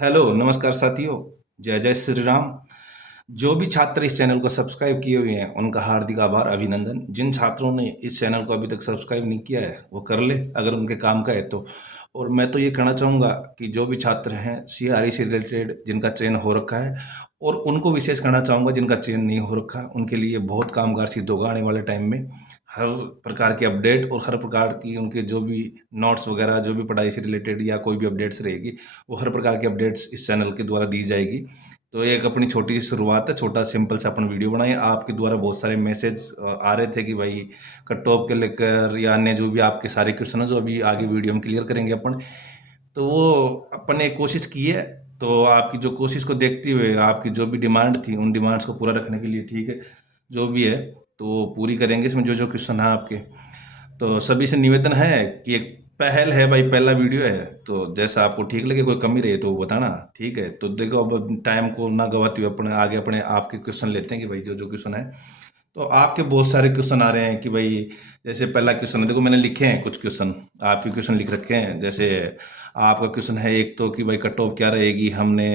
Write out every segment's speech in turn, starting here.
Hello, नमस्कार साथियों। जय जय श्री राम। जो भी छात्र इस चैनल को सब्सक्राइब किए हुए हैं उनका हार्दिक आभार, अभिनंदन। जिन छात्रों ने इस चैनल को अभी तक सब्सक्राइब नहीं किया है वो कर ले, अगर उनके काम का है तो। और मैं तो ये कहना चाहूँगा कि जो भी छात्र हैं सीआरई से रिलेटेड जिनका चयन हो रखा है, और उनको विशेष कहना चाहूँगा जिनका चयन नहीं हो रखा, उनके लिए बहुत कामगार सिद्ध होगा आने वाले टाइम में। हर प्रकार के अपडेट और हर प्रकार की उनके जो भी नोट्स वगैरह, जो भी पढ़ाई से रिलेटेड या कोई भी अपडेट्स रहेगी, वो हर प्रकार की अपडेट्स इस चैनल के द्वारा दी जाएगी। तो एक अपनी छोटी सी शुरुआत है, छोटा सिंपल सा अपन वीडियो बनाए। आपके द्वारा बहुत सारे मैसेज आ रहे थे कि भाई कट ऑफ के लेकर या अन्य जो भी आपके सारे क्वेश्चन है जो अभी आगे वीडियो में क्लियर करेंगे अपन, तो वो अपन ने कोशिश की है। तो आपकी जो कोशिश को देखते हुए आपकी जो भी डिमांड थी उन डिमांड्स को पूरा रखने के लिए, ठीक है, जो भी है तो पूरी करेंगे। इसमें जो जो क्वेश्चन है आपके, तो सभी से निवेदन है कि एक पहल है भाई, पहला वीडियो है, तो जैसा आपको ठीक लगे, कोई कमी रहे तो वो बताना, ठीक है। तो देखो अब टाइम को ना गवाते हुए अपने आगे अपने आपके क्वेश्चन लेते हैं कि भाई जो जो क्वेश्चन है। तो आपके बहुत सारे क्वेश्चन आ रहे हैं कि भाई, जैसे पहला क्वेश्चन है, देखो मैंने लिखे हैं कुछ क्वेश्चन, आपके क्वेश्चन लिख रखे हैं। जैसे आपका क्वेश्चन है एक तो कि भाई कट ऑफ क्या रहेगी, हमने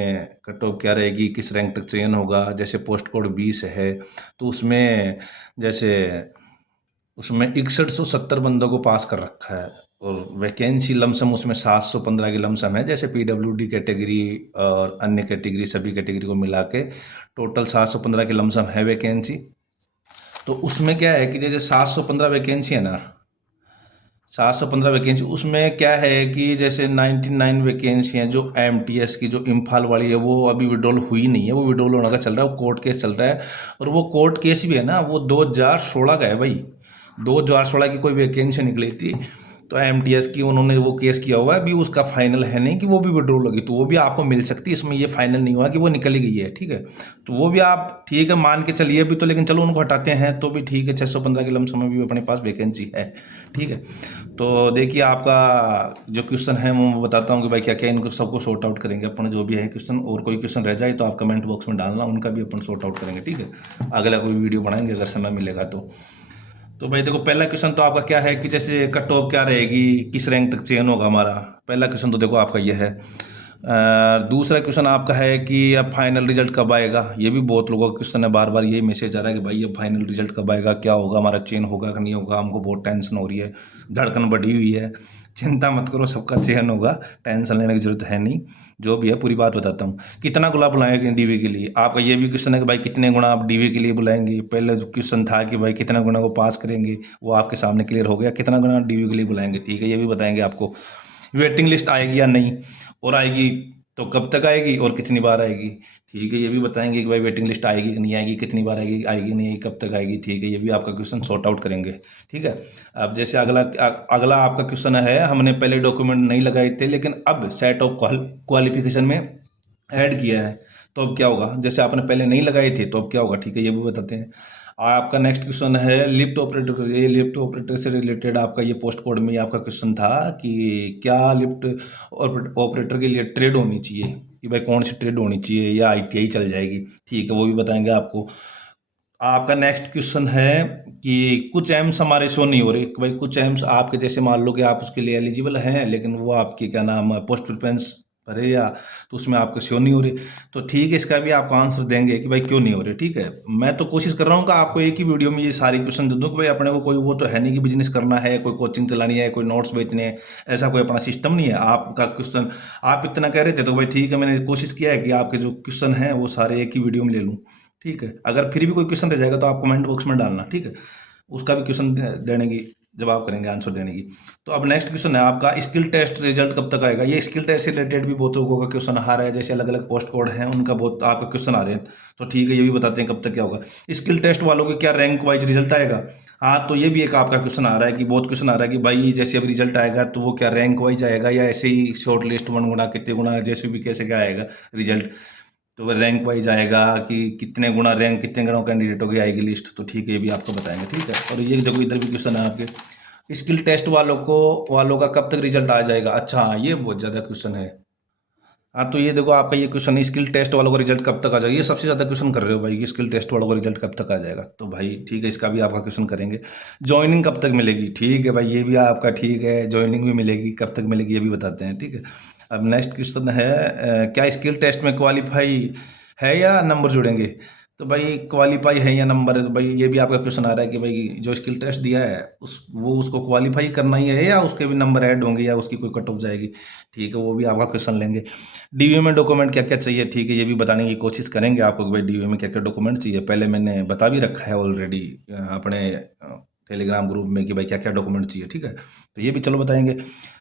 कट ऑफ क्या रहेगी, किस रैंक तक चयन होगा। जैसे पोस्ट कोड 20 है तो उसमें जैसे उसमें 6170 बंदों को पास कर रखा है, और वैकेंसी लमसम उसमें 715 की लमसम है। जैसे पीडब्ल्यूडी कैटेगरी और अन्य कैटेगरी, सभी कैटेगरी को मिला के टोटल 715 की लमसम है वैकेंसी। तो उसमें क्या है कि जैसे 715 वैकेंसी है ना, 715 वैकेंसी, उसमें क्या है कि जैसे 99 वैकेंसी हैं जो एमटीएस की, जो इम्फाल वाली है, वो अभी विड्रॉल हुई नहीं है, वो विड्रॉल होने का चल रहा है, वो कोर्ट केस चल रहा है। और वो कोर्ट केस भी है ना, वो 2016 का है भाई। 2016 की कोई वैकेंसी निकली थी तो एमटीएस की, उन्होंने वो केस किया हुआ है, अभी उसका फाइनल है नहीं कि वो भी विड्रॉल होगी, तो वो भी आपको मिल सकती है। इसमें ये फाइनल नहीं हुआ कि वो निकल ही गई है, ठीक है। तो वो भी आप ठीक है मान के चलिए अभी तो, लेकिन चलो उनको हटाते हैं तो भी ठीक है। 615 के लमसम में भी अपने पास वैकेंसी है, ठीक है। तो देखिए आपका जो क्वेश्चन है वो मैं बताता हूँ कि भाई क्या क्या, इनको सबको सॉर्ट आउट करेंगे अपन जो भी है क्वेश्चन। और कोई क्वेश्चन रह जाए तो आप कमेंट बॉक्स में डालना, उनका भी अपन सॉर्ट आउट करेंगे, ठीक है। अगला कोई वीडियो बनाएंगे अगर समय मिलेगा तो भाई देखो पहला क्वेश्चन तो आपका क्या है कि जैसे कट ऑफ क्या रहेगी, किस रैंक तक चयन होगा हमारा। पहला क्वेश्चन तो देखो आपका ये है। दूसरा क्वेश्चन आपका है कि अब फाइनल रिजल्ट कब आएगा। ये भी बहुत लोगों का क्वेश्चन है, बार बार यही मैसेज आ रहा है कि भाई ये फाइनल रिजल्ट कब आएगा, क्या होगा, हमारा चयन होगा कि नहीं होगा, हमको बहुत टेंशन हो रही है, धड़कन बढ़ी हुई है। चिंता मत करो, सबका चयन होगा, टेंशन लेने की जरूरत है नहीं। जो भी है पूरी बात बताता हूँ। कितना गुना बुलाएंगे डीवी के लिए, आपका ये भी क्वेश्चन है कि भाई कितने गुना आप डीवी के लिए बुलाएंगे। पहले जो क्वेश्चन था कि भाई कितना गुना को पास करेंगे, वो आपके सामने क्लियर हो गया। कितना गुना डीवी के लिए बुलाएंगे, ठीक है, ये भी बताएंगे आपको। वेटिंग लिस्ट आएगी या नहीं, और आएगी तो कब तक आएगी और कितनी बार आएगी, ठीक है, ये भी बताएंगे कि भाई वेटिंग लिस्ट आएगी कि नहीं आएगी, कितनी बार आएगी, आएगी नहीं आएगी, कब तक आएगी, ठीक है, ये भी आपका क्वेश्चन सॉर्ट आउट करेंगे, ठीक है। अब जैसे अगला आपका क्वेश्चन है, हमने पहले डॉक्यूमेंट नहीं लगाए थे लेकिन अब सेट ऑफ क्वालिफिकेशन में ऐड किया है, तो अब क्या होगा। जैसे आपने पहले नहीं लगाए थे तो अब क्या होगा, ठीक है, ये भी बताते हैं। आपका नेक्स्ट क्वेश्चन है लिफ्ट ऑपरेटर। ये लिफ्ट ऑपरेटर से रिलेटेड आपका ये पोस्ट कोड में आपका क्वेश्चन था कि क्या लिफ्ट ऑपरेटर के लिए ट्रेड होनी चाहिए, कि भाई कौन सी ट्रेड होनी चाहिए या आईटीआई चल जाएगी, ठीक है, वो भी बताएंगे आपको। आपका नेक्स्ट क्वेश्चन है कि कुछ एम्स हमारे शो नहीं हो रहे, कि भाई कुछ एम्स आपके जैसे मान लो कि आप उसके लिए एलिजिबल हैं लेकिन वो आपकी क्या नाम है पोस्ट प्रिफरेंस भरे या, तो उसमें आपके शो नहीं हो रहे। तो ठीक है, इसका भी आपको आंसर देंगे कि भाई क्यों नहीं हो रहे, ठीक है। मैं तो कोशिश कर रहा हूँ कि आपको एक ही वीडियो में ये सारी क्वेश्चन दे दूँ कि भाई अपने को कोई वो तो है नहीं कि बिजनेस करना है, कोई कोचिंग चलानी है, कोई नोट्स बेचने हैं, ऐसा कोई अपना सिस्टम नहीं है। आपका क्वेश्चन आप इतना कह रहे थे तो भाई ठीक है, मैंने कोशिश किया है कि आपके जो क्वेश्चन हैं वो सारे एक ही वीडियो में ले लूँ, ठीक है। अगर फिर भी कोई क्वेश्चन रह जाएगा तो आप कमेंट बॉक्स में डालना, ठीक है, उसका भी क्वेश्चन देने की जवाब करेंगे, आंसर देने की। तो अब नेक्स्ट क्वेश्चन है आपका स्किल टेस्ट रिजल्ट कब तक आएगा। ये स्किल टेस्ट से रिलेटेड भी बहुत लोगों का क्वेश्चन आ रहा है, जैसे अलग अलग पोस्ट कोड हैं उनका बहुत आपका क्वेश्चन आ रहे हैं, तो ठीक है, ये भी बताते हैं कब तक क्या होगा। स्किल टेस्ट वालों के क्या रैंक वाइज रिजल्ट आएगा। हाँ, तो ये भी एक आपका क्वेश्चन आ रहा है कि बहुत क्वेश्चन आ रहा है कि भाई जैसे अब रिजल्ट आएगा तो वो क्या रैंक वाइज आएगा या ऐसे ही शॉर्ट लिस्ट 1 गुना कितने गुना, जैसे भी कैसे क्या आएगा रिजल्ट। तो वो रैंक वाइज आएगा कि कितने गुना रैंक, कितने गुना कैंडिडेटों की आएगी लिस्ट, तो ठीक है, ये भी आपको बताएंगे, ठीक है। और ये देखो इधर भी क्वेश्चन है आपके, स्किल टेस्ट वालों का कब तक रिजल्ट आ जाएगा। अच्छा हाँ, ये बहुत ज़्यादा क्वेश्चन है। हाँ, तो ये देखो आपका ये क्वेश्चन, स्किल टेस्ट वालों का रिजल्ट कब तक आ जाएगा, ये सबसे ज़्यादा क्वेश्चन कर रहे हो भाई कि स्किल टेस्ट वालों का रिजल्ट कब तक आ जाएगा। तो भाई ठीक है, इसका भी आपका क्वेश्चन करेंगे। ज्वाइनिंग कब तक मिलेगी, ठीक है भाई, ये भी आपका ठीक है, ज्वाइनिंग भी मिलेगी, कब तक मिलेगी ये भी बताते हैं, ठीक है। अब नेक्स्ट क्वेश्चन है क्या स्किल टेस्ट में क्वालिफाई है या नंबर जुड़ेंगे? तो भाई क्वालिफाई है या नंबर, भाई ये भी आपका क्वेश्चन आ रहा है कि भाई जो स्किल टेस्ट दिया है उसको क्वालिफाई करना ही है या उसके भी नंबर ऐड होंगे या उसकी कोई कट ऑफ जाएगी। ठीक है, वो भी आपका क्वेश्चन लेंगे। डीयू में डॉक्यूमेंट क्या क्या चाहिए, ठीक है, ये भी बताने की कोशिश करेंगे आपको कि भाई डीयू में क्या क्या डॉक्यूमेंट चाहिए। पहले मैंने बता भी रखा है ऑलरेडी अपने टेलीग्राम ग्रुप में कि भाई क्या क्या डॉक्यूमेंट चाहिए। ठीक है, तो ये भी चलो बताएंगे।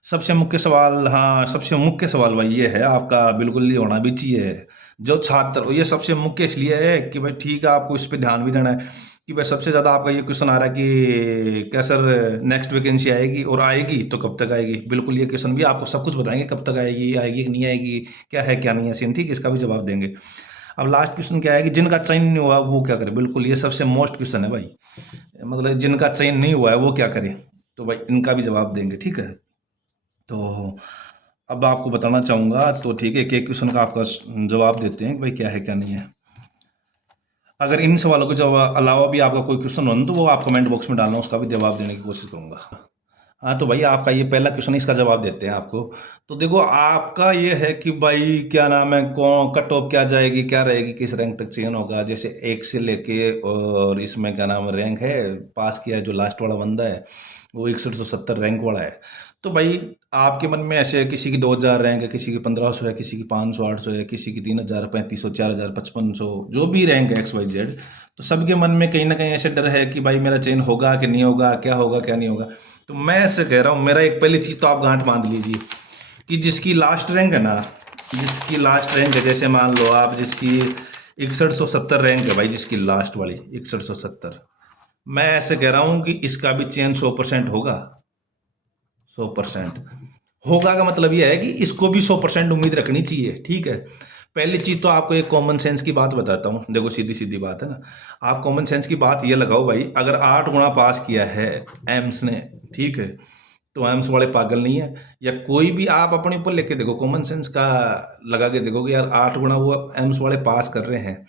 सबसे मुख्य सवाल, हाँ सबसे मुख्य सवाल भाई ये है आपका, बिल्कुल ही होना भी चाहिए जो छात्र, ये सबसे मुख्य इसलिए है कि भाई ठीक है आपको इस पर ध्यान भी देना है कि भाई सबसे ज़्यादा आपका ये क्वेश्चन आ रहा है कि क्या सर नेक्स्ट वैकेंसी आएगी, और आएगी तो कब तक आएगी। बिल्कुल ये क्वेश्चन भी आपको सब कुछ बताएंगे, कब तक आएगी, आएगी कि नहीं आएगी, क्या है क्या नहीं है सीन। ठीक, इसका भी जवाब देंगे। अब लास्ट क्वेश्चन क्या है कि जिनका चयन नहीं हुआ वो क्या करे। बिल्कुल ये सबसे मोस्ट क्वेश्चन है भाई, मतलब जिनका चयन नहीं हुआ है वो क्या करे, तो भाई इनका भी जवाब देंगे। ठीक है, तो अब आपको बताना चाहूँगा, तो ठीक है एक एक क्वेश्चन का आपका जवाब देते हैं कि भाई क्या है क्या नहीं है। अगर इन सवालों के जवाब अलावा भी आपका कोई क्वेश्चन हो तो वो आप कमेंट बॉक्स में डालना, उसका भी जवाब देने की कोशिश करूँगा। हाँ तो भाई आपका ये पहला क्वेश्चन, इसका जवाब देते हैं आपको। तो देखो आपका ये है कि भाई क्या नाम है, कौन कट ऑफ क्या जाएगी, क्या रहेगी, किस रैंक तक चयन होगा। जैसे 1 से लेके, और इसमें क्या नाम है रैंक है, पास किया है जो लास्ट वाला बंदा है वो 6170 रैंक वाला है। तो भाई आपके मन में ऐसे है, किसी की 2000 रैंक है, किसी की 1500 है, किसी की 500 800 है, किसी की 3000 3500 4000 5500, जो भी रैंक है XYZ, तो सबके मन में कहीं ना कहीं ऐसे डर है कि भाई मेरा चयन होगा कि नहीं होगा, क्या होगा क्या नहीं होगा। तो मैं ऐसे कह रहा हूँ, मेरा एक पहली चीज़ तो आप गांठ बांध लीजिए कि जिसकी लास्ट रैंक है ना, जिसकी लास्ट रैंक है, जैसे मान लो आप जिसकी 6170 रैंक है भाई, जिसकी लास्ट वाली 6170, मैं ऐसे कह रहा हूँ कि इसका भी चयन 100% होगा। 100% होगा का मतलब यह है कि इसको भी 100% उम्मीद रखनी चाहिए। ठीक है, पहली चीज तो आपको एक कॉमन सेंस की बात बताता हूँ। देखो सीधी सीधी बात है ना, आप कॉमन सेंस की बात ये लगाओ भाई, अगर 8 गुणा पास किया है एम्स ने, ठीक है, तो एम्स वाले पागल नहीं है। या कोई भी आप अपने ऊपर लेके देखो, कॉमन सेंस का लगा के देखो कि यार 8 गुणा वो एम्स वाले पास कर रहे हैं,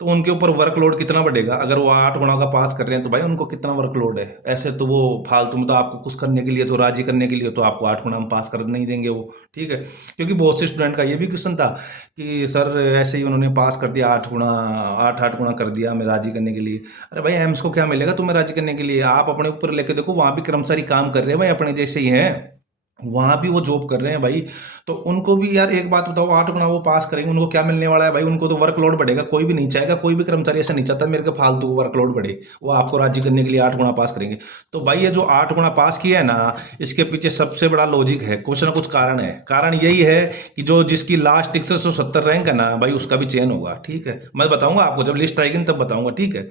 तो उनके ऊपर वर्कलोड कितना बढ़ेगा। अगर वो 8 गुणा का पास कर रहे हैं तो भाई उनको कितना वर्कलोड है। ऐसे तो वो फालतू में, तो आपको कुछ करने के लिए, तो राजी करने के लिए तो आपको 8 गुणा में पास कर नहीं देंगे वो। ठीक है, क्योंकि बहुत से स्टूडेंट का ये भी क्वेश्चन था कि सर ऐसे ही उन्होंने पास कर दिया 8 गुणा, 8 8 गुणा कर दिया हमें राजी करने के लिए। अरे भाई एम्स को क्या मिलेगा तुम्हें राजी करने के लिए, आप अपने ऊपर लेके देखो, वहाँ भी कर्मचारी काम कर रहे हैं भाई, अपने जैसे ही हैं, वहां भी वो जॉब कर रहे हैं भाई। तो उनको भी यार एक बात बताओ, 8 गुणा वो पास करेंगे, उनको क्या मिलने वाला है भाई, उनको तो वर्कलोड बढ़ेगा। कोई भी नहीं चाहेगा, कोई भी कर्मचारी ऐसा नहीं चाहता मेरे को फालतू वर्कलोड बढ़े, वो आपको राजी करने के लिए 8 गुणा पास करेंगे। तो भाई ये जो 8 गुणा पास किया है ना, इसके पीछे सबसे बड़ा लॉजिक है, कुछ ना कुछ कारण है। कारण यही है कि जो जिसकी लास्ट 6170 रैंक है ना भाई, उसका भी चयन होगा। ठीक है, मैं बताऊंगा आपको, जब लिस्ट आएगी तब बताऊंगा। ठीक है,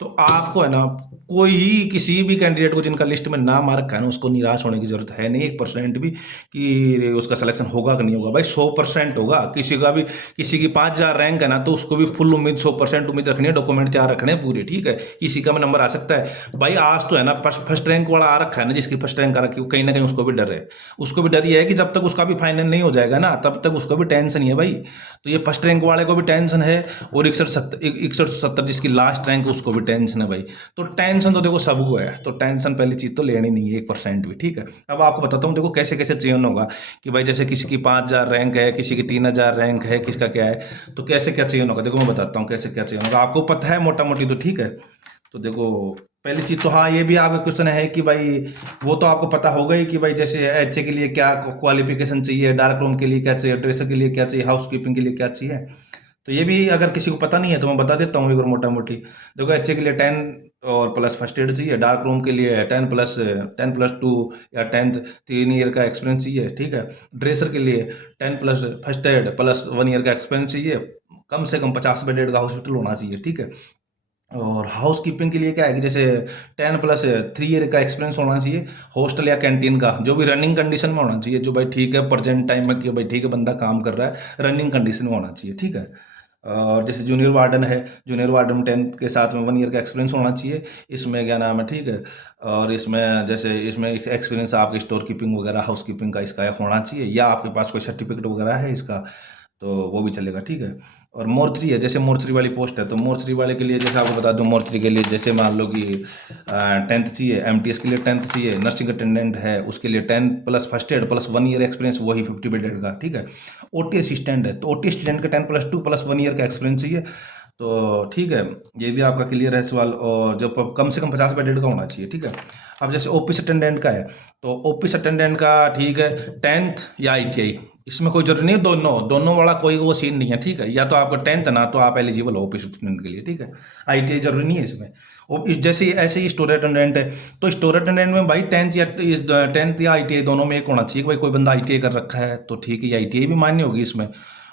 तो आपको है ना, कोई ही किसी भी कैंडिडेट को जिनका लिस्ट में नाम आ रखा है ना, उसको निराश होने की जरूरत है नहीं 1% भी कि उसका सिलेक्शन होगा कि नहीं होगा। भाई 100% होगा। किसी का भी, किसी की 5000 रैंक है ना, तो उसको भी फुल उम्मीद, 100% उम्मीद रखनी है, डॉक्यूमेंट तैयार रखने हैं पूरे। ठीक है, किसी का भी नंबर आ सकता है भाई। आज तो है ना फर्स्ट रैंक वाला आ रखा है ना, जिसकी फर्स्ट रैंक आ रखी है, कहीं ना कहीं उसको भी डर है। उसको भी डर ये है कि जब तक उसका भी फाइनल नहीं हो जाएगा ना, तब तक उसको भी टेंशन ही है भाई। तो ये फर्स्ट रैंक वाले को भी टेंशन है, और 6170 जिसकी लास्ट रैंक, उसको भी टेंशन है भाई। तो टेंशन तो देखो सबको है, तो टेंशन पहली चीज तो लेनी नहीं है 1% भी। ठीक है, अब आपको बताता हूँ देखो कैसे कैसे चयन होगा कि भाई जैसे किसी की 5000 रैंक है, किसी की 3000 रैंक है, किसका क्या है, तो कैसे क्या चयन होगा। देखो मैं बताता हूँ कैसे क्या चयन होगा, आपको पता है मोटा मोटी तो। ठीक है, तो देखो पहली चीज तो, हाँ ये भी आपका क्वेश्चन है कि भाई वो तो आपको पता होगा ही कि भाई जैसे HA के लिए क्या क्वालिफिकेशन चाहिए, डार्क रूम के लिए क्या चाहिए, ड्रेसर के लिए क्या चाहिए, हाउस कीपिंग के लिए क्या चाहिए। तो ये भी अगर किसी को पता नहीं है तो मैं बता देता हूँ एक बार मोटा मोटी। देखो HA के लिए 10 और प्लस फर्स्ट एड चाहिए, डार्क रूम के लिए 10+2 या 10th 3 ईयर का एक्सपीरियंस चाहिए। ठीक है, ड्रेसर के लिए 10+ फर्स्ट एड प्लस 1 ईयर का एक्सपीरियंस चाहिए, कम से कम 50 बेडेड का हॉस्पिटल होना चाहिए। ठीक है, और हाउस कीपिंग के लिए क्या है कि जैसे 10+3 ईयर का एक्सपीरियंस होना चाहिए, हॉस्टल या कैंटीन का, जो भी रनिंग कंडीशन में होना चाहिए, जो भाई ठीक है प्रेजेंट टाइम में कि भाई ठीक है बंदा काम कर रहा है, रनिंग कंडीशन में होना चाहिए। ठीक है, और जैसे जूनियर वार्डन है, जूनियर वार्डन 10 के साथ में 1 ईयर का एक्सपीरियंस होना चाहिए। इसमें क्या नाम है, ठीक है, और इसमें जैसे इसमें एक्सपीरियंस आपकी स्टोर कीपिंग वगैरह हाउस कीपिंग का इसका होना चाहिए, या आपके पास कोई सर्टिफिकेट वगैरह है इसका। तो वो भी चलेगा, ठीक है। और मोर्चरी है, जैसे मोर्चरी वाली पोस्ट है, तो मोर्चरी वाले के लिए जैसे आपको बता दूं, मोर्चरी के लिए जैसे मान लो कि 10th चाहिए, एमटीएस के लिए 10th चाहिए, नर्सिंग अटेंडेंट है उसके लिए 10 plus first aid plus 1 year experience, वही 50 बेडेड का, ठीक है। ओटी असिस्टेंट है तो ओटी असिस्टेंट का 10+2 प्लस 1 ईयर का एक्सपीरियंस चाहिए, तो ठीक है, ये भी आपका क्लियर है सवाल। और जो कम से कम 50 बेडेड का होना चाहिए, ठीक है। अब जैसे ऑफिस अटेंडेंट का है, तो ऑफिस अटेंडेंट का ठीक है 10th या आईटीआई, इसमें कोई जरूरी नहीं है, दोनों दोनों वाला कोई वो सीन नहीं है, ठीक है। या तो आपका 10th ना, तो आप एलिजिबल हो ऑफिस अटेंडेंट के लिए, ठीक है। आईटीआई जरूरी नहीं है इसमें। और जैसे ऐसे ही स्टोर अटेंडेंट है, तो स्टोर अटेंडेंट में भाई 10th या आईटीआई दोनों में एक होना चाहिए कि भाई कोई बंदा आईटीआई कर रखा है तो ठीक है, आईटीआई भी मान्य होगी इसमें।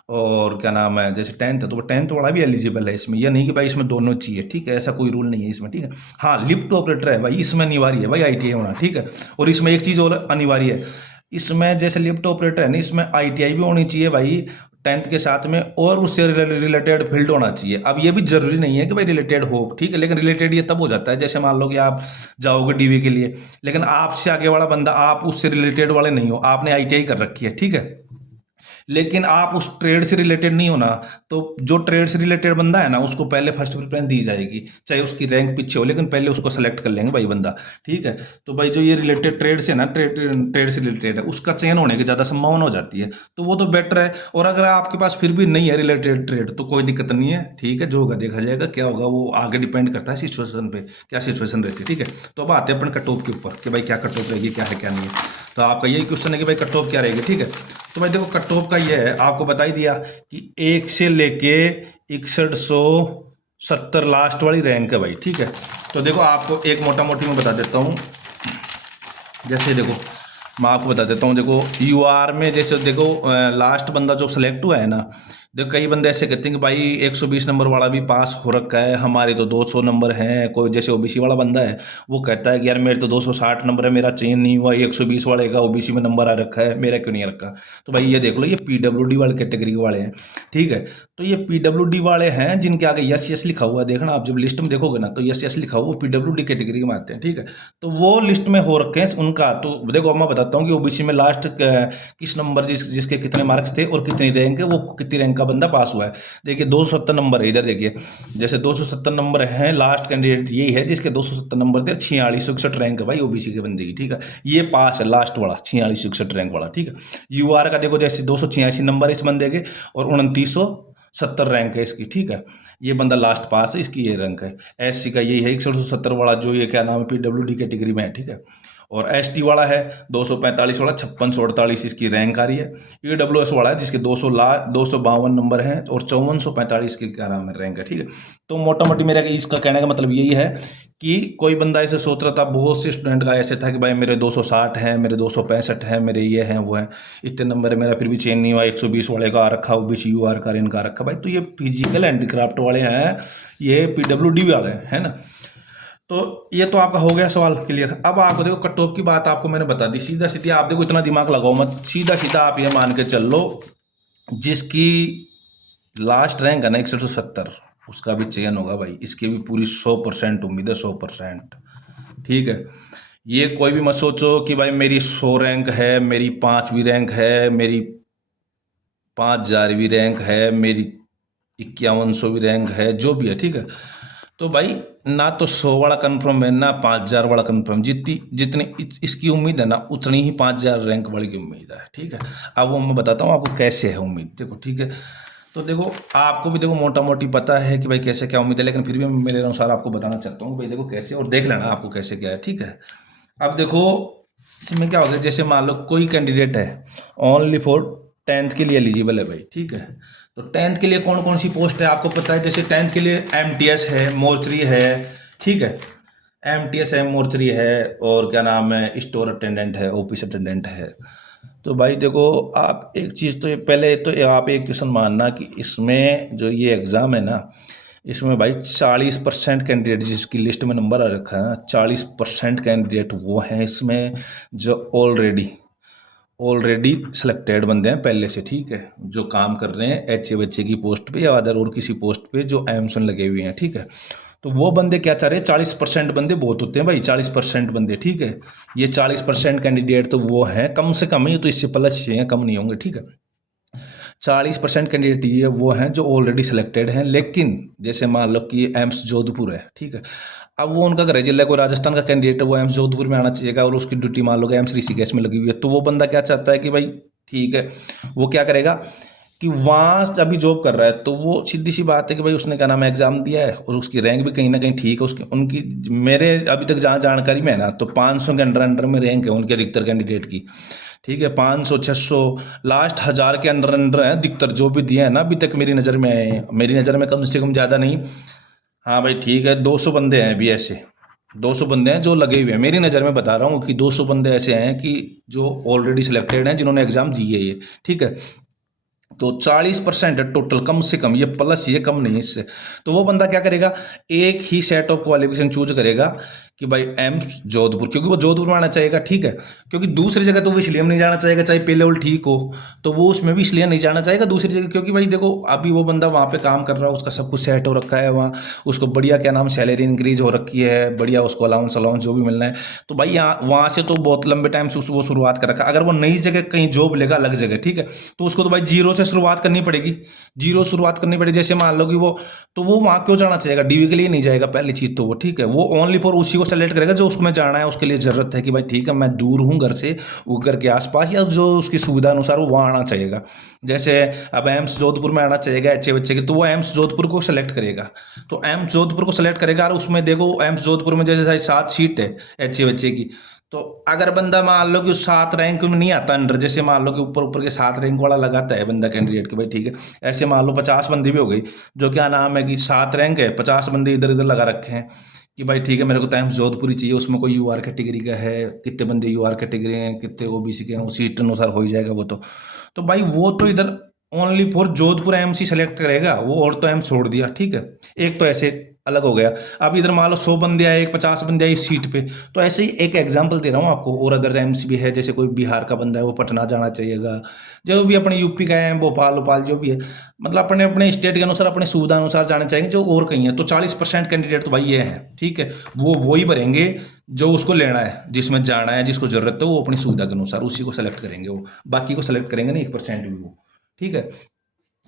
और क्या नाम है, जैसे 10th है तो वो 10th वाला भी एलिजिबल है इसमें, यह नहीं कि भाई इसमें दोनों चाहिए, ठीक है, ऐसा कोई रूल नहीं है इसमें, ठीक है। हाँ, लिफ्ट ऑपरेटर है भाई, इसमें अनिवार्य है भाई आईटीआई होना, ठीक है। और इसमें एक चीज़ और अनिवार्य है, इसमें जैसे लिफ्ट ऑपरेटर है ना, इसमें आईटीआई भी होनी चाहिए भाई 10th के साथ में, और उससे रिलेटेड फील्ड होना चाहिए। अब ये भी जरूरी नहीं है कि भाई रिलेटेड हो, ठीक है, लेकिन रिलेटेड ये तब हो जाता है जैसे मान लो कि आप जाओगे डीवी के लिए, लेकिन आपसे आगे वाला बंदा आप उससे रिलेटेड वाले नहीं हो, आपने आईटीआई कर रखी है, ठीक है, लेकिन आप उस ट्रेड से रिलेटेड नहीं होना, तो जो ट्रेड से रिलेटेड बंदा है ना, उसको पहले फर्स्ट प्रेफरेंस दी जाएगी, चाहे उसकी रैंक पीछे हो, लेकिन पहले उसको सेलेक्ट कर लेंगे भाई बंदा, ठीक है। तो भाई जो ये रिलेटेड ट्रेड से ना, ट्रेड से रिलेटेड है, उसका चयन होने की ज़्यादा संभावना हो जाती है, तो वो तो बेटर है। और अगर आपके पास फिर भी नहीं है रिलेटेड ट्रेड, तो कोई दिक्कत नहीं है, ठीक है, जो होगा देखा जाएगा, क्या होगा वो आगे डिपेंड करता है सिचुएशन पे, क्या सिचुएशन रहती है, ठीक है। तो अब आते हैं अपन कट ऑफ के ऊपर कि भाई क्या कट ऑफ रहेगी, क्या है क्या नहीं है। तो आपका यही क्वेश्चन है कि भाई कट ऑफ क्या रहेगी, ठीक है। तो भाई देखो कट ऑफ का ये है, आपको बता ही दिया कि 1 से लेके 6170 लास्ट वाली रैंक है भाई, ठीक है। तो देखो आपको एक मोटा मोटी मैं बता देता हूँ, जैसे देखो मैं आपको बता देता हूँ, देखो यूआर में जैसे देखो लास्ट बंदा जो सेलेक्ट हुआ है ना, देखो कई बंदे ऐसे कहते हैं कि भाई 120 नंबर वाला भी पास हो रखा है, हमारे तो 200 नंबर हैं। कोई जैसे ओबीसी वाला बंदा है, वो कहता है कि यार मेरे तो 260 नंबर है, मेरा चयन नहीं हुआ, 120 वाले का ओबीसी में नंबर आ रखा है, मेरा क्यों नहीं आ रखा। तो भाई ये देख लो, ये पीडब्ल्यूडी वाले कैटेगरी वाले हैं, ठीक है। तो ये पीडब्ल्यूडी वाले हैं जिनके आगे यस यस लिखा हुआ है, देखना आप जब लिस्ट में देखोगे ना, तो यस यस लिखा हुआ, वो पीडब्ल्यूडी कैटेगरी में आते हैं, ठीक है। तो वो लिस्ट में हो रखे हैं उनका। तो देखो मैं बताता हूँ कि ओबीसी में लास्ट किस नंबर जिसके कितने मार्क्स थे और कितनी रैंक है, वो कितनी रैंक का बंदा पास हुआ है। देखिए 270 नंबर है, इधर देखिए जैसे 270 नंबर है, लास्ट कैंडिडेट यही है जिसके 270 नंबर थे, 4661 रैंक है भाई ओबीसी के बंदे की, ठीक है। ये पास है लास्ट वाला 4661 रैंक वाला, ठीक है। यूआर का देखो जैसे 286 नंबर है इस बंदे के, और 2970 रैंक है इसकी, ठीक है। ये बंदा लास्ट पास है, इसकी ये रैंक है। एससी का यही है 6170 वाला, जो ये क्या नाम है पीडब्ल्यूडी कैटेगरी में है, ठीक है। और एसटी वाला है 245 वाला 5648 इसकी रैंक आ रही है। ईडब्ल्यूएस वाला है जिसके 252 नंबर हैं और 5445 की क्या नाम है रैंक है, ठीक है। तो मोटा मोटी मेरा इसका कहने का मतलब यही है कि कोई बंदा ऐसे सोच रहा था, बहुत से स्टूडेंट का ऐसे था कि भाई मेरे 260 हैं, मेरे 265 हैं, मेरे ये हैं वो हैं, इतने नंबर है, मेरा फिर भी चेंज नहीं हुआ, 120 वाले का आ रखा, ओबीसी यूआर का इनका रखा। भाई तो ये फिजिकल हैंडीक्राफ्ट वाले हैं, ये पीडब्ल्यूडी वाले है ना। तो ये तो आपका हो गया सवाल क्लियर। अब आपको देखो कट ऑफ की बात आपको मैंने बता दी, सीधा सीधी आप देखो, इतना दिमाग लगाओ मत, सीधा सीधा आप ये मान के चल लो जिसकी लास्ट रैंक है ना 6170, उसका भी चयन होगा भाई, इसकी भी पूरी 100% उम्मीद है, 100%, ठीक है। ये कोई भी मत सोचो कि भाई मेरी 100 रैंक है, मेरी 5वीं रैंक है, मेरी 5000वीं रैंक है, मेरी 5100वीं रैंक है, जो भी है, ठीक है। तो भाई ना तो 100 वाला कन्फर्म है ना 5000 वाला कन्फर्म, जितनी इसकी उम्मीद है ना, उतनी ही 5000 रैंक वाली की उम्मीद है, ठीक है। अब वो मैं बताता हूँ आपको कैसे है उम्मीद, देखो ठीक है। तो देखो आपको भी देखो मोटा मोटी पता है कि भाई कैसे क्या उम्मीद है, लेकिन फिर भी मैं मेरे अनुसार आपको बताना चाहता हूँ भाई देखो कैसे, और देख लेना आपको कैसे क्या है, ठीक है। अब देखो इसमें क्या होगा, जैसे मान लो कोई कैंडिडेट है ओनली फॉर 10th के लिए एलिजिबल है भाई, ठीक है। तो 10th के लिए कौन कौन सी पोस्ट है आपको पता है, जैसे 10th के लिए एमटीएस है, मोर्चरी है, ठीक है। एमटीएस है, मोर्चरी है, और क्या नाम है स्टोर अटेंडेंट है, ऑफिस अटेंडेंट है। तो भाई देखो आप एक चीज़ तो पहले तो आप एक क्वेश्चन मानना कि इसमें जो ये एग्ज़ाम है ना, इसमें भाई 40% कैंडिडेट जिसकी लिस्ट में नंबर आ रखा है ना, 40% कैंडिडेट वो हैं इसमें जो ऑलरेडी सिलेक्टेड बंदे हैं पहले से, ठीक है, जो काम कर रहे हैं एच ए बच्चे की पोस्ट पे या अदर और किसी पोस्ट पे जो एमसन लगे हुए हैं, ठीक है। तो वो बंदे क्या चाह रहे हैं, 40% बंदे बहुत होते हैं भाई, 40% बंदे, ठीक है। ये 40% कैंडिडेट तो वो हैं, कम से कम ही तो इससे प्लस हैं, कम नहीं होंगे, ठीक है। 40% कैंडिडेट ये वो हैं जो ऑलरेडी सिलेक्टेड हैं, लेकिन जैसे मान लो कि एम्स जोधपुर है, ठीक है, अब वो उनका घर जिला कोई राजस्थान का कैंडिडेट है, वो एम्स जोधपुर में आना चाहिएगा और उसकी ड्यूटी मान लो कि एम्स ऋषिकेश में लगी हुई है, तो वो बंदा क्या चाहता है कि भाई ठीक है, वो क्या करेगा कि वहाँ अभी जॉब कर रहा है, तो वो सीधी सी बात है कि भाई उसने क्या नाम है एग्जाम दिया है और उसकी रैंक भी कहीं ना कहीं ठीक है, उसकी उनकी मेरे अभी तक जहाँ जानकारी में है ना, तो 500 के अंडर अंडर में रैंक है उनके अधिकतर कैंडिडेट की, ठीक है, 500 600 लास्ट 1000 के अंडर अंडर है अधिकतर जो भी दिए हैं ना अभी तक मेरी नज़र में आए हैं, मेरी नज़र में कम से कम ज़्यादा नहीं, हाँ भाई ठीक है, 200 बंदे हैं अभी ऐसे, 200 बंदे हैं जो लगे हुए हैं, मेरी नज़र में बता रहा हूँ कि 200 बंदे ऐसे हैं कि जो ऑलरेडी सिलेक्टेड हैं जिन्होंने एग्जाम दिए ये, ठीक है, तो 40% है टोटल, कम से कम, ये प्लस ये कम नहीं इससे, तो वो बंदा क्या करेगा, एक ही सेट ऑफ क्वालिफिकेशन चूज करेगा कि भाई एम्स जोधपुर, क्योंकि वो जोधपुर में आना चाहेगा, ठीक है, क्योंकि दूसरी जगह तो वो इसलिए नहीं जाना चाहेगा चाहे पे लेवल ठीक हो, तो वो उसमें भी इसलिए नहीं जाना चाहेगा दूसरी जगह, क्योंकि भाई देखो अभी वो बंदा वहाँ पे काम कर रहा है, उसका सब कुछ सेट हो रखा है वहाँ, उसको बढ़िया क्या नाम सैलरी इंक्रीज हो रखी है, बढ़िया उसको अलाउंस अलाउंस जो भी मिलना है, तो भाई यहाँ वहाँ से तो बहुत लंबे टाइम से वो शुरुआत कर रखा है, अगर वो नई जगह कहीं जॉब लेगा अलग जगह, ठीक है, तो उसको तो भाई जीरो से शुरुआत करनी पड़ेगी, जीरो शुरुआत करनी पड़ेगी, जैसे मान लो कि वो, तो वो वहाँ क्यों जाना चाहेगा, डीवी के लिए नहीं जाएगा पहली चीज तो वो, ठीक है, वो ओनली फॉर उसी को सेलेक्ट करेगा जो उसमें जाना है, उसके लिए जरूरत है कि भाई ठीक है मैं दूर हूँ घर से, वो घर के आसपास या जो उसकी सुविधा अनुसार वो वहाँ आना चाहेगा, जैसे अब एम्स जोधपुर में आना चाहेगा अच्छे बच्चे के, तो वो एम्स जोधपुर को सेलेक्ट करेगा, तो एम्स जोधपुर को सेलेक्ट करेगा, और उसमें देखो एम्स जोधपुर में जैसे 7 सीट है अच्छे बच्चे की, तो अगर बंदा मान लो कि उस 7 रैंक में नहीं आता अंडर, जैसे मान लो कि ऊपर ऊपर के 7 रैंक वाला लगाता है बंदा कैंडिडेट के, भाई ठीक है, ऐसे मान लो 50 बंदी भी हो गई, जो क्या नाम है कि 7 रैंक है, 50 बंदे इधर इधर लगा रखे हैं कि भाई ठीक है मेरे को तो एम्स जोधपुरी चाहिए, उसमें कोई यूआर कैटेगरी का है, कितने बंदे यूआर कैटेगरी हैं, कितने ओबीसी के हैं, वो सीट अनुसार हो ही जाएगा वो तो भाई वो तो इधर only for Jodhpur AIIMS he select करेगा वो, और तो एम्स छोड़ दिया, ठीक है, एक तो ऐसे अलग हो गया। अब इधर मान लो 100 बंदे आए, 50 बंदे आए इस सीट पे, तो ऐसे ही एक एग्जांपल दे रहा हूँ आपको, और अदर एम्स भी है, जैसे कोई बिहार का बंदा है वो पटना जाना चाहिएगा, जो भी अपने यूपी का है, भोपाल भोपाल जो भी है, मतलब अपने अपने स्टेट के अनुसार अपने सुविधा अनुसार जाना चाहेंगे, जो और कहीं है, तो 40% कैंडिडेट तो भाई ये है, ठीक है, वो वही भरेंगे जो उसको लेना है, जिसमें जाना है, जिसको जरूरत है, वो अपनी सुविधा के अनुसार उसी को सेलेक्ट करेंगे, वो बाकी को सेलेक्ट करेंगे नहीं 1% भी वो, ठीक है,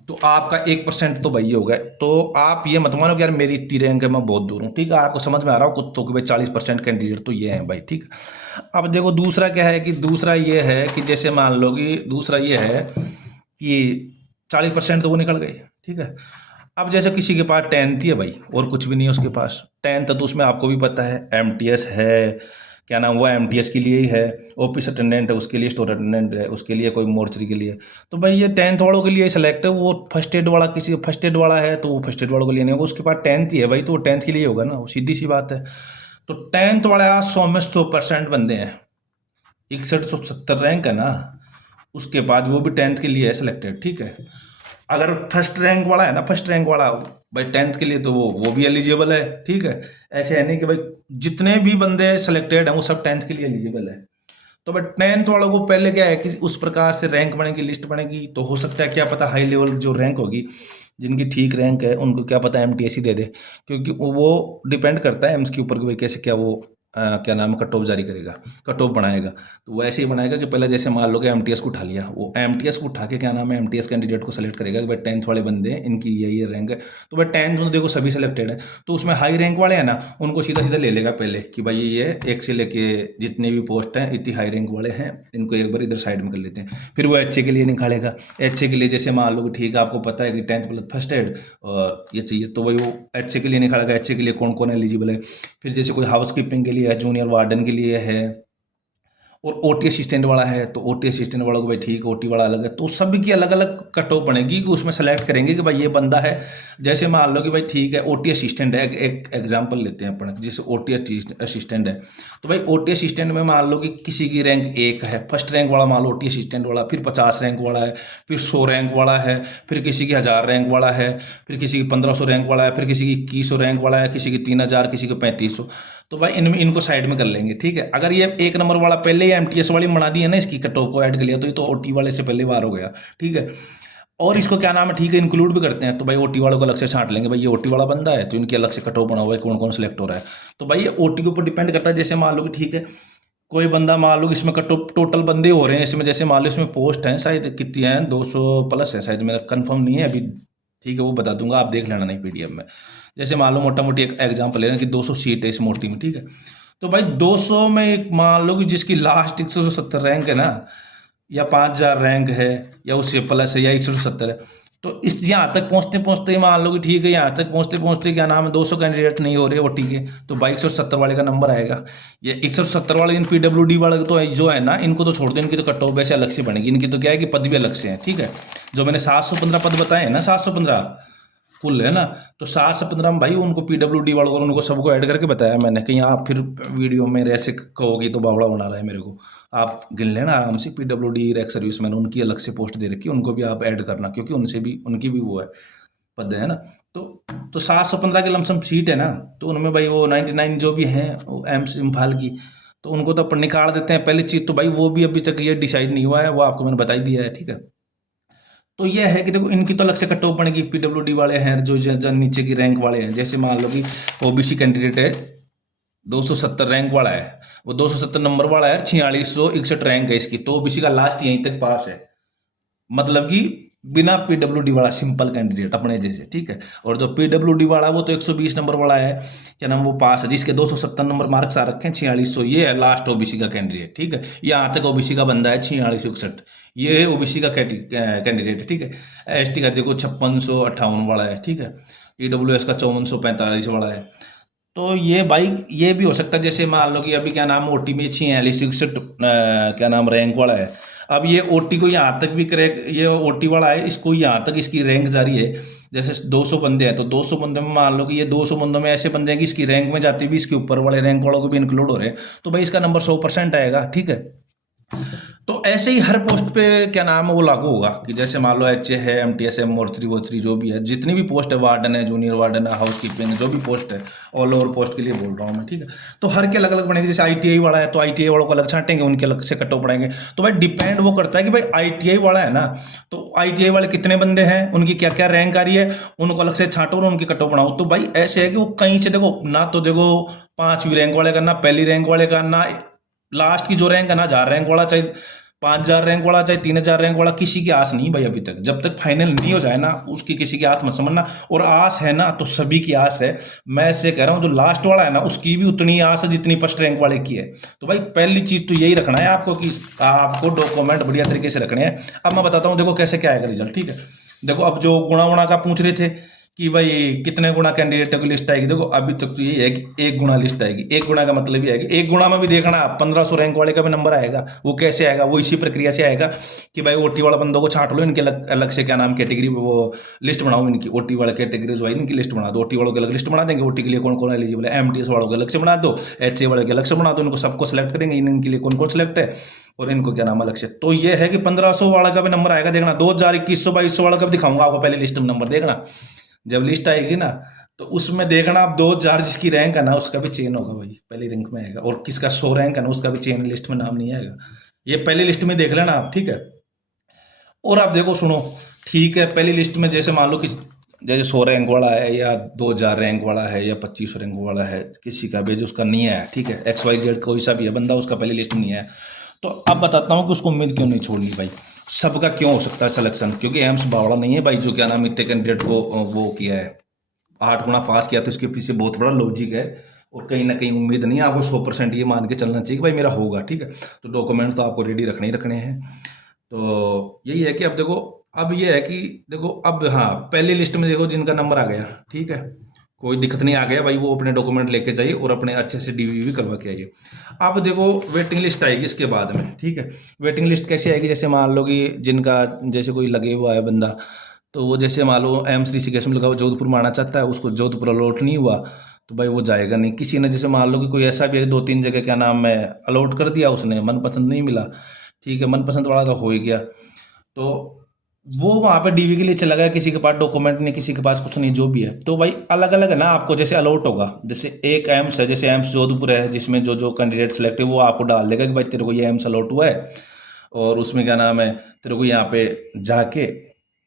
तो आपका 1% तो भाई हो गया, तो आप ये मत मानो कि यार मेरी इतनी रैंक है मैं बहुत दूर हूँ, ठीक है, आपको समझ में आ रहा हो कुत्तों कि भाई 40% कैंडिडेट तो ये हैं भाई, ठीक है। अब देखो दूसरा क्या है कि दूसरा ये है कि जैसे मान लो कि दूसरा ये है कि 40% तो वो निकल गए, ठीक है, अब जैसे किसी के पास 10th ही है भाई और कुछ भी नहीं है उसके पास, 10th तो उसमें आपको भी पता है एमटीएस है, क्या नाम हुआ एमटीएस के लिए ही है, ऑफिस अटेंडेंट है उसके लिए, स्टोर अटेंडेंट है उसके लिए, कोई मोर्चरी के लिए, तो भाई ये 10th वालों के लिए सेलेक्ट है, वो फर्स्ट एड वाला किसी फर्स्ट एड वाला है तो वो फर्स्ट एड वालों के लिए नहीं होगा, उसके पास 10th ही है भाई, तो वो 10th के लिए होगा ना, वो सीधी सी बात है। तो 10th वाले आज 100 में 100% बंदे हैं, 6170 रैंक है ना, उसके बाद वो भी 10th के लिए है सिलेक्टेड, ठीक है। अगर फर्स्ट रैंक वाला है ना, फर्स्ट रैंक वाला भाई 10th के लिए, तो वो भी एलिजिबल है, ठीक है, ऐसे है नहीं कि भाई जितने भी बंदे सेलेक्टेड हैं वो सब 10th के लिए एलिजिबल है। तो भाई 10th वालों को पहले क्या है कि उस प्रकार से रैंक बनेगी, लिस्ट बनेगी, तो हो सकता है क्या पता हाई लेवल जो रैंक होगी, जिनकी ठीक रैंक है उनको क्या पता एमटीएस ही दे दे, क्योंकि वो डिपेंड करता है एम्स के ऊपर कि भाई कैसे क्या वो क्या नाम है कट ऑफ जारी करेगा, कट ऑफ बनाएगा, तो वो ऐसे ही बनाएगा कि पहले जैसे मान लो कि एमटीएस को उठा लिया, वो एमटीएस को उठा के क्या नाम है एमटीएस कैंडिडेट को सेलेक्ट करेगा कि भाई 10th वाले बंदे हैं इनकी ये रैंक है, तो भाई 10th में देखो सभी सेलेक्टेड है, तो उसमें हाई रैंक वाले हैं ना उनको सीधा सीधा ले लेगा पहले कि भाई ये एक से लेके जितने भी पोस्ट हैं इतनी हाई रैंक वाले हैं, इनको एक बार इधर साइड में कर लेते हैं, फिर वो एचए के लिए निकालेगा, एचए के लिए जैसे मान लो कि ठीक है आपको पता है कि 10th प्लस फर्स्ट एड और ये चाहिए, तो वही वो एचए के लिए निकालेगा, एचए के लिए कौन कौन एलिजिबल है, फिर जैसे कोई हाउस कीपिंग के लिए है, जूनियर वार्डन के लिए है, और ओटी असिस्टेंट वाला है, तो ओटी असिस्टेंट वालों को भाई ठीक है, ओटी वाला अलग है, तो सभी की अलग अलग कट ऑफ बनेगी कि उसमें सेलेक्ट करेंगे कि भाई ये बंदा है, जैसे मान लो कि भाई ठीक है ओटी असिस्टेंट है, एक एग्जांपल लेते हैं अपन, जैसे ओटी असिस्टेंट है, तो भाई ओटी असिस्टेंट में मान लो कि किसी की रैंक 1 है, फर्स्ट रैंक वाला मान लो ओटी असिस्टेंट वाला, फिर 50 रैंक वाला है, फिर 100 रैंक वाला है, फिर किसी की 1000 रैंक वाला है, फिर किसी की 1500 रैंक वाला है, फिर किसी की 2100 रैंक वाला है, किसी की 3000, किसी की 3500, तो भाई इनको साइड में कर लेंगे, ठीक है। अगर ये 1 नंबर वाला पहले ही एमटीएस वाली बना दी है ना इसकी कट ऑफ को ऐड कर लिया, तो ये तो ओटी वाले से पहले बार हो गया, ठीक है, और इसको क्या नाम है ठीक है इंक्लूड भी करते हैं, तो भाई ओटी वालों को अलग से छांट लेंगे, भाई ये ओटी वाला बंदा है तो इनकी अलग से कट ऑफ बना हुआ है, कौन कौन सेलेक्ट हो रहा है, तो भाई ये ओटी के ऊपर डिपेंड करता है, जैसे मान लो कि ठीक है कोई बंदा मान लो इसमें टोटल बंदे हो रहे हैं इसमें, जैसे मान लो इसमें पोस्ट हैं शायद कितनी हैं, 200 प्लस है शायद, मेरा कंफर्म नहीं है अभी, ठीक है वो बता दूंगा, आप देख लेना नहीं पीडीएफ में। जैसे मान लो मोटा मोटी एक एग्जाम्पल ले रहे हैं कि 200 सीट है इस मोटी में, ठीक है। तो भाई 200 में एक मान लो कि जिसकी लास्ट 170 रैंक है ना, या 5000 रैंक है, या उससे प्लस है, या 170 है, तो इस यहाँ तक पहुँचते पहुँचते ही मान लो कि ठीक है, यहाँ तक पहुँचते पहुँचते क्या नाम है 200 कैंडिडेट नहीं हो रहे वो, ठीक है, तो भाई 170 वाले का नंबर आएगा। ये 170 वाले इन पीडब्ल्यूडी वाले तो जो है ना, इनको तो छोड़ दो, इनकी तो कट ऑफ वैसे अलग से बनेगी, इनकी तो क्या है कि पद भी अलग से हैं, ठीक है। जो मैंने 715 पद बताए हैं ना, 715 कुल है ना, तो 715 में भाई उनको पीडब्ल्यूडी वालों को उनको सबको ऐड करके बताया मैंने, कि आप फिर वीडियो में ऐसे कहोगी तो बावड़ा बना रहा है मेरे को। आप गिन लेना आराम से, पीडब्ल्यूडी रैक सर्विस मैंने उनकी अलग से पोस्ट दे रखी है, उनको भी आप ऐड करना, क्योंकि उनसे भी उनकी भी वो है पद है ना। तो तो 715 की लमसम सीट है ना, तो उनमें भाई वो 99 जो भी हैं वो एम्स इम्फाल की, तो उनको तो अपन निकाल देते हैं पहली चीज़। तो भाई वो भी अभी तक ये डिसाइड नहीं हुआ है, वो आपको मैंने बता ही दिया है, ठीक है। तो ये है कि देखो इनकी तो अलग से कट ऑफ बनेगी, पीडब्ल्यूडी वाले हैं जो नीचे की रैंक वाले हैं, जैसे मान लो कि ओबीसी कैंडिडेट है, 270 रैंक वाला है, वो 270 नंबर वाला है, 4661 रैंक है इसकी, तो ओबीसी का लास्ट यहीं तक पास है, मतलब कि बिना पीडब्ल्यूडी वाला सिंपल कैंडिडेट अपने जैसे, ठीक है। और जो पीडब्ल्यूडी वाला वो तो 120 नंबर वाला है, क्या नाम, वो पास है, जिसके 270 नंबर मार्क्स आ रखे हैं, 4600, ये है लास्ट ओबीसी का कैंडिडेट, ठीक है। यहाँ तक ओबीसी का बंदा है 4661, ये है ओबीसी का कैंडिडेट है, ठीक है। एसटी का देखो 5658 वाला है, ठीक है। ईडब्ल्यूएस का 5445 वाला है। तो ये भाई ये भी हो सकता है, जैसे मान लो कि अभी क्या नाम ओटी में 4661 क्या नाम रैंक वाला है, अब ये ओटी को यहाँ तक भी क्रैक, ये ओटी वाला है, इसको यहाँ तक इसकी रैंक जारी है। जैसे 200 बंदे हैं, तो 200 बंदे में मान लो कि ये 200 बंदों में ऐसे बंदे हैं कि इसकी रैंक में जाते भी इसके ऊपर वाले रैंक वालों को भी इंक्लूड हो रहे हैं, तो भाई इसका नंबर 100% आएगा, ठीक है। तो ऐसे ही हर पोस्ट पे क्या नाम है वो लागू होगा, कि जैसे मान लो एच ए है, एम टी एस एम और 3 जो भी है, जितनी भी पोस्ट है, वार्डन है, जूनियर वार्डन है, हाउस कीपिंग है, जो भी पोस्ट है, ऑल ओवर पोस्ट के लिए बोल रहा हूँ मैं, ठीक है। तो हर के अलग अलग बनेंगे, जैसे आईटीआई वाला है तो आईटीआई वालों को अलग छांटेंगे, उनके अलग से कट ऑफ पड़ेंगे। तो भाई डिपेंड वो करता है कि भाई आईटीआई वाला है ना, तो आईटीआई वाले कितने बंदे हैं, उनकी क्या क्या रैंक आ रही है, उनको अलग से छांटो और उनकी कट ऑफ बनाओ। तो भाई ऐसे है कि वो कहीं से देखो ना, तो देखो 5वीं रैंक वाले का, ना पहली रैंक वाले का, ना लास्ट की जो रैंक है ना 1000 रैंक वाला, चाहे 5000 रैंक वाला, चाहे 3000 रैंक वाला, किसी की आस नहीं भाई अभी तक, जब तक फाइनल नहीं हो जाए ना उसकी किसी की आस मत समझना। और आस है ना तो सभी की आस है, मैं इससे कह रहा हूँ जो लास्ट वाला है ना उसकी भी उतनी आस है जितनी फर्स्ट रैंक वाले की है। तो भाई पहली चीज तो यही रखना है आपको, कि आपको डॉक्यूमेंट बढ़िया तरीके से रखने हैं। अब मैं बताता हूँ देखो कैसे क्या आएगा रिजल्ट, ठीक है। देखो अब जो गुणा गुणा का पूछ रहे थे कि भाई कितने गुणा कैंडिडेटों की लिस्ट आएगी, देखो अभी तक तो यही है कि 1 गुणा लिस्ट आएगी। 1 गुणा का मतलब ये है कि 1 गुणा में भी देखना 1500 रैंक वाले का भी नंबर आएगा। वो कैसे आएगा, वो इसी प्रक्रिया से आएगा कि भाई ओटी वाला बंदों को छांट लो, इनके अलग अलग से क्या नाम कैटेगरी वो लिस्ट बनाओ, इनकी ओटी वाले कैटेगरी जो है इनकी लिस्ट बना दो, ओटी वालों की अलग लिस्ट बना देंगे, ओटी के लिए कौन कौन एलिजिबल है, एमटीएस वालों के अलग से बना दो, एचए वालों के अलग से बना दो, इनको सबको सिलेक्ट करेंगे, इनके लिए कौन कौन सिलेक्ट है और इनको क्या नाम अलग से। तो ये है कि 1500 वाला का भी नंबर आएगा, देखना 2000 2100 2200 वाला का भी दिखाऊंगा आपको पहले लिस्ट में नंबर, देखना जब लिस्ट आएगी ना तो उसमें देखना आप 2000 जिसकी रैंक है ना उसका भी चेन होगा भाई, पहली रैंक में आएगा, और किसका 100 रैंक है ना उसका भी चेन लिस्ट में नाम नहीं आएगा। ये पहली लिस्ट में देख लेना आप, ठीक है। और आप देखो सुनो, ठीक है, पहली लिस्ट में जैसे मान लो कि जैसे 100 रैंक वाला है या 2000 रैंक वाला है या 2500 रैंक वाला है, किसी का भी जो उसका नहीं आया, ठीक है, XYZ कोई सा भी है बंदा उसका पहली लिस्ट में नहीं आया, तो अब बताता हूँ कि उसको उम्मीद क्यों नहीं छोड़नी भाई। सबका क्यों हो सकता है सिलेक्शन, क्योंकि एम्स बावड़ा नहीं है भाई जो क्या नाम इतने कैंडिडेट को वो किया है, 8 गुना पास किया, तो इसके पीछे बहुत बड़ा लॉजिक है। और कहीं ना कहीं उम्मीद नहीं है आपको 100% ये मान के चलना चाहिए कि भाई मेरा होगा, ठीक है। तो डॉक्यूमेंट तो आपको रेडी रखने ही रखने हैं। तो यही है कि अब देखो, अब ये है कि देखो अब हाँ पहली लिस्ट में देखो जिनका नंबर आ गया, ठीक है, कोई दिक्कत नहीं, आ गया भाई, वो अपने डॉक्यूमेंट लेके जाइए और अपने अच्छे से डीवी भी करवा के आइए। अब देखो वेटिंग लिस्ट आएगी इसके बाद में, ठीक है। वेटिंग लिस्ट कैसे आएगी, जैसे मान लो कि जिनका जैसे कोई लगे हुआ है बंदा, तो वो जैसे मान लो एम्स ऋषिकेश में लगा हुआ जोधपुर में आना चाहता है, उसको जोधपुर अलॉट नहीं हुआ तो भाई वो जाएगा नहीं। किसी ने जैसे मान लो कि कोई ऐसा भी है 2-3 जगह क्या नाम है अलॉट कर दिया, उसने मनपसंद नहीं मिला, ठीक है, मनपसंद वाला तो हो ही गया, तो वो वहाँ पे डीवी के लिए चला गया, किसी के पास डॉक्यूमेंट नहीं, किसी के पास कुछ नहीं, जो भी है। तो भाई अलग अलग है ना, आपको जैसे अलॉट होगा, जैसे एक एम्स है, जैसे एम्स जोधपुर है जिसमें जो जो कैंडिडेट सेलेक्ट है वो आपको डाल देगा कि भाई तेरे को ये एम्स अलॉट हुआ है, और उसमें क्या नाम है तेरे को यहाँ पे जाके,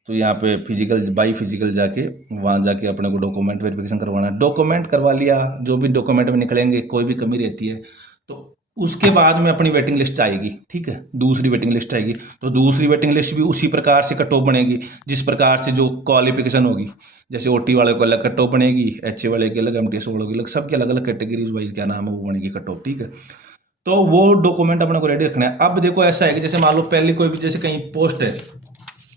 तो यहाँ पे फिजिकल बाई फिजिकल जाके वहाँ जाके अपने को डॉक्यूमेंट वेरिफिकेशन करवाना है। डॉक्यूमेंट करवा लिया, जो भी डॉक्यूमेंट में निकलेंगे कोई भी कमी रहती है तो उसके बाद में अपनी वेटिंग लिस्ट आएगी, ठीक है, दूसरी वेटिंग लिस्ट आएगी। तो दूसरी वेटिंग लिस्ट भी उसी प्रकार से कट ऑफ बनेगी जिस प्रकार से जो क्वालिफिकेशन होगी। जैसे ओटी वाले को अलग कट ऑफ बनेगी, एचए वाले की अलग, एमटीएस वालों की अलग, सबकी अलग अलग कैटेगरीज वाइज क्या नाम है वो बनेगी कट ऑफ, ठीक है। तो वो डॉक्यूमेंट अपने को रेडी रखना है। अब देखो ऐसा है कि जैसे मान लो पहले कोई भी जैसे कहीं पोस्ट है,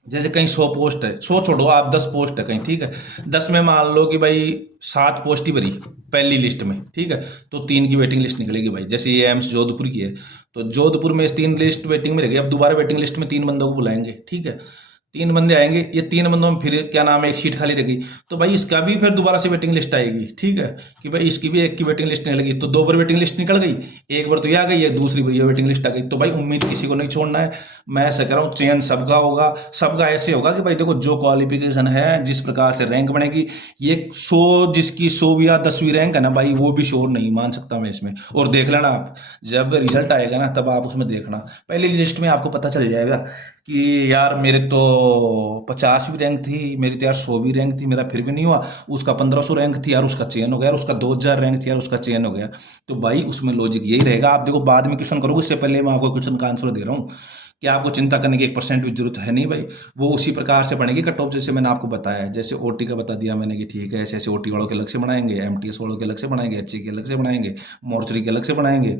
जैसे कहीं 100 पोस्ट है, 100 छोड़ो आप 10 पोस्ट है कहीं, ठीक है, 10 में मान लो कि भाई 7 पोस्ट ही भरी पहली लिस्ट में, ठीक है, तो 3 की वेटिंग लिस्ट निकलेगी भाई। जैसे ये एम्स जोधपुर की है, तो जोधपुर में 3 लिस्ट वेटिंग में रहेगी। अब दोबारा वेटिंग लिस्ट में 3 बंदों को बुलाएंगे, ठीक है, 3 बंदे आएंगे, ये 3 बंदों में फिर क्या नाम है एक सीट खाली रहेगी, तो भाई इसका भी फिर दोबारा से वेटिंग लिस्ट आएगी, ठीक है, कि भाई इसकी भी एक की वेटिंग लिस्ट निकलेगी। तो 2 बार वेटिंग लिस्ट निकल गई, एक बार तो ये आ गई है, दूसरी बार ये वेटिंग लिस्ट आ गई। तो भाई उम्मीद किसी को नहीं छोड़ना है। मैं ऐसा कह रहा हूँ चयन सबका होगा, सबका ऐसे होगा कि भाई देखो जो क्वालिफिकेशन है, जिस प्रकार से रैंक बनेगी, ये 100 जिसकी 100 या 10वीं रैंक है ना भाई, वो भी श्योर नहीं मान सकता मैं इसमें। और देख लेना आप, जब रिजल्ट आएगा ना तब आप उसमें देखना, पहली लिस्ट में आपको पता चल जाएगा कि यार मेरे तो 50वीं रैंक थी, मेरी तो यार 100वीं रैंक थी, मेरा फिर भी नहीं हुआ, उसका 1500 रैंक थी यार उसका चयन हो गया, उसका 2000 रैंक थी यार उसका चयन हो गया। तो भाई उसमें लॉजिक यही रहेगा। आप देखो बाद में क्वेश्चन करोगे, इससे पहले मैं आपको क्वेश्चन का आंसर दे रहा हूँ कि आपको चिंता करने की 1% भी जरूरत है नहीं भाई। वो उसी प्रकार से पड़ेगी कट ऑफ, जैसे मैंने आपको बताया। जैसे ओटी का बता दिया मैंने कि ठीक है, ऐसे ऐसे ओटी वालों के अलग से बनाएंगे, एमटीएस वालों के अलग से बनाएंगे, एचए के अलग से बनाएंगे, मोर्चरी के अलग से बनाएंगे,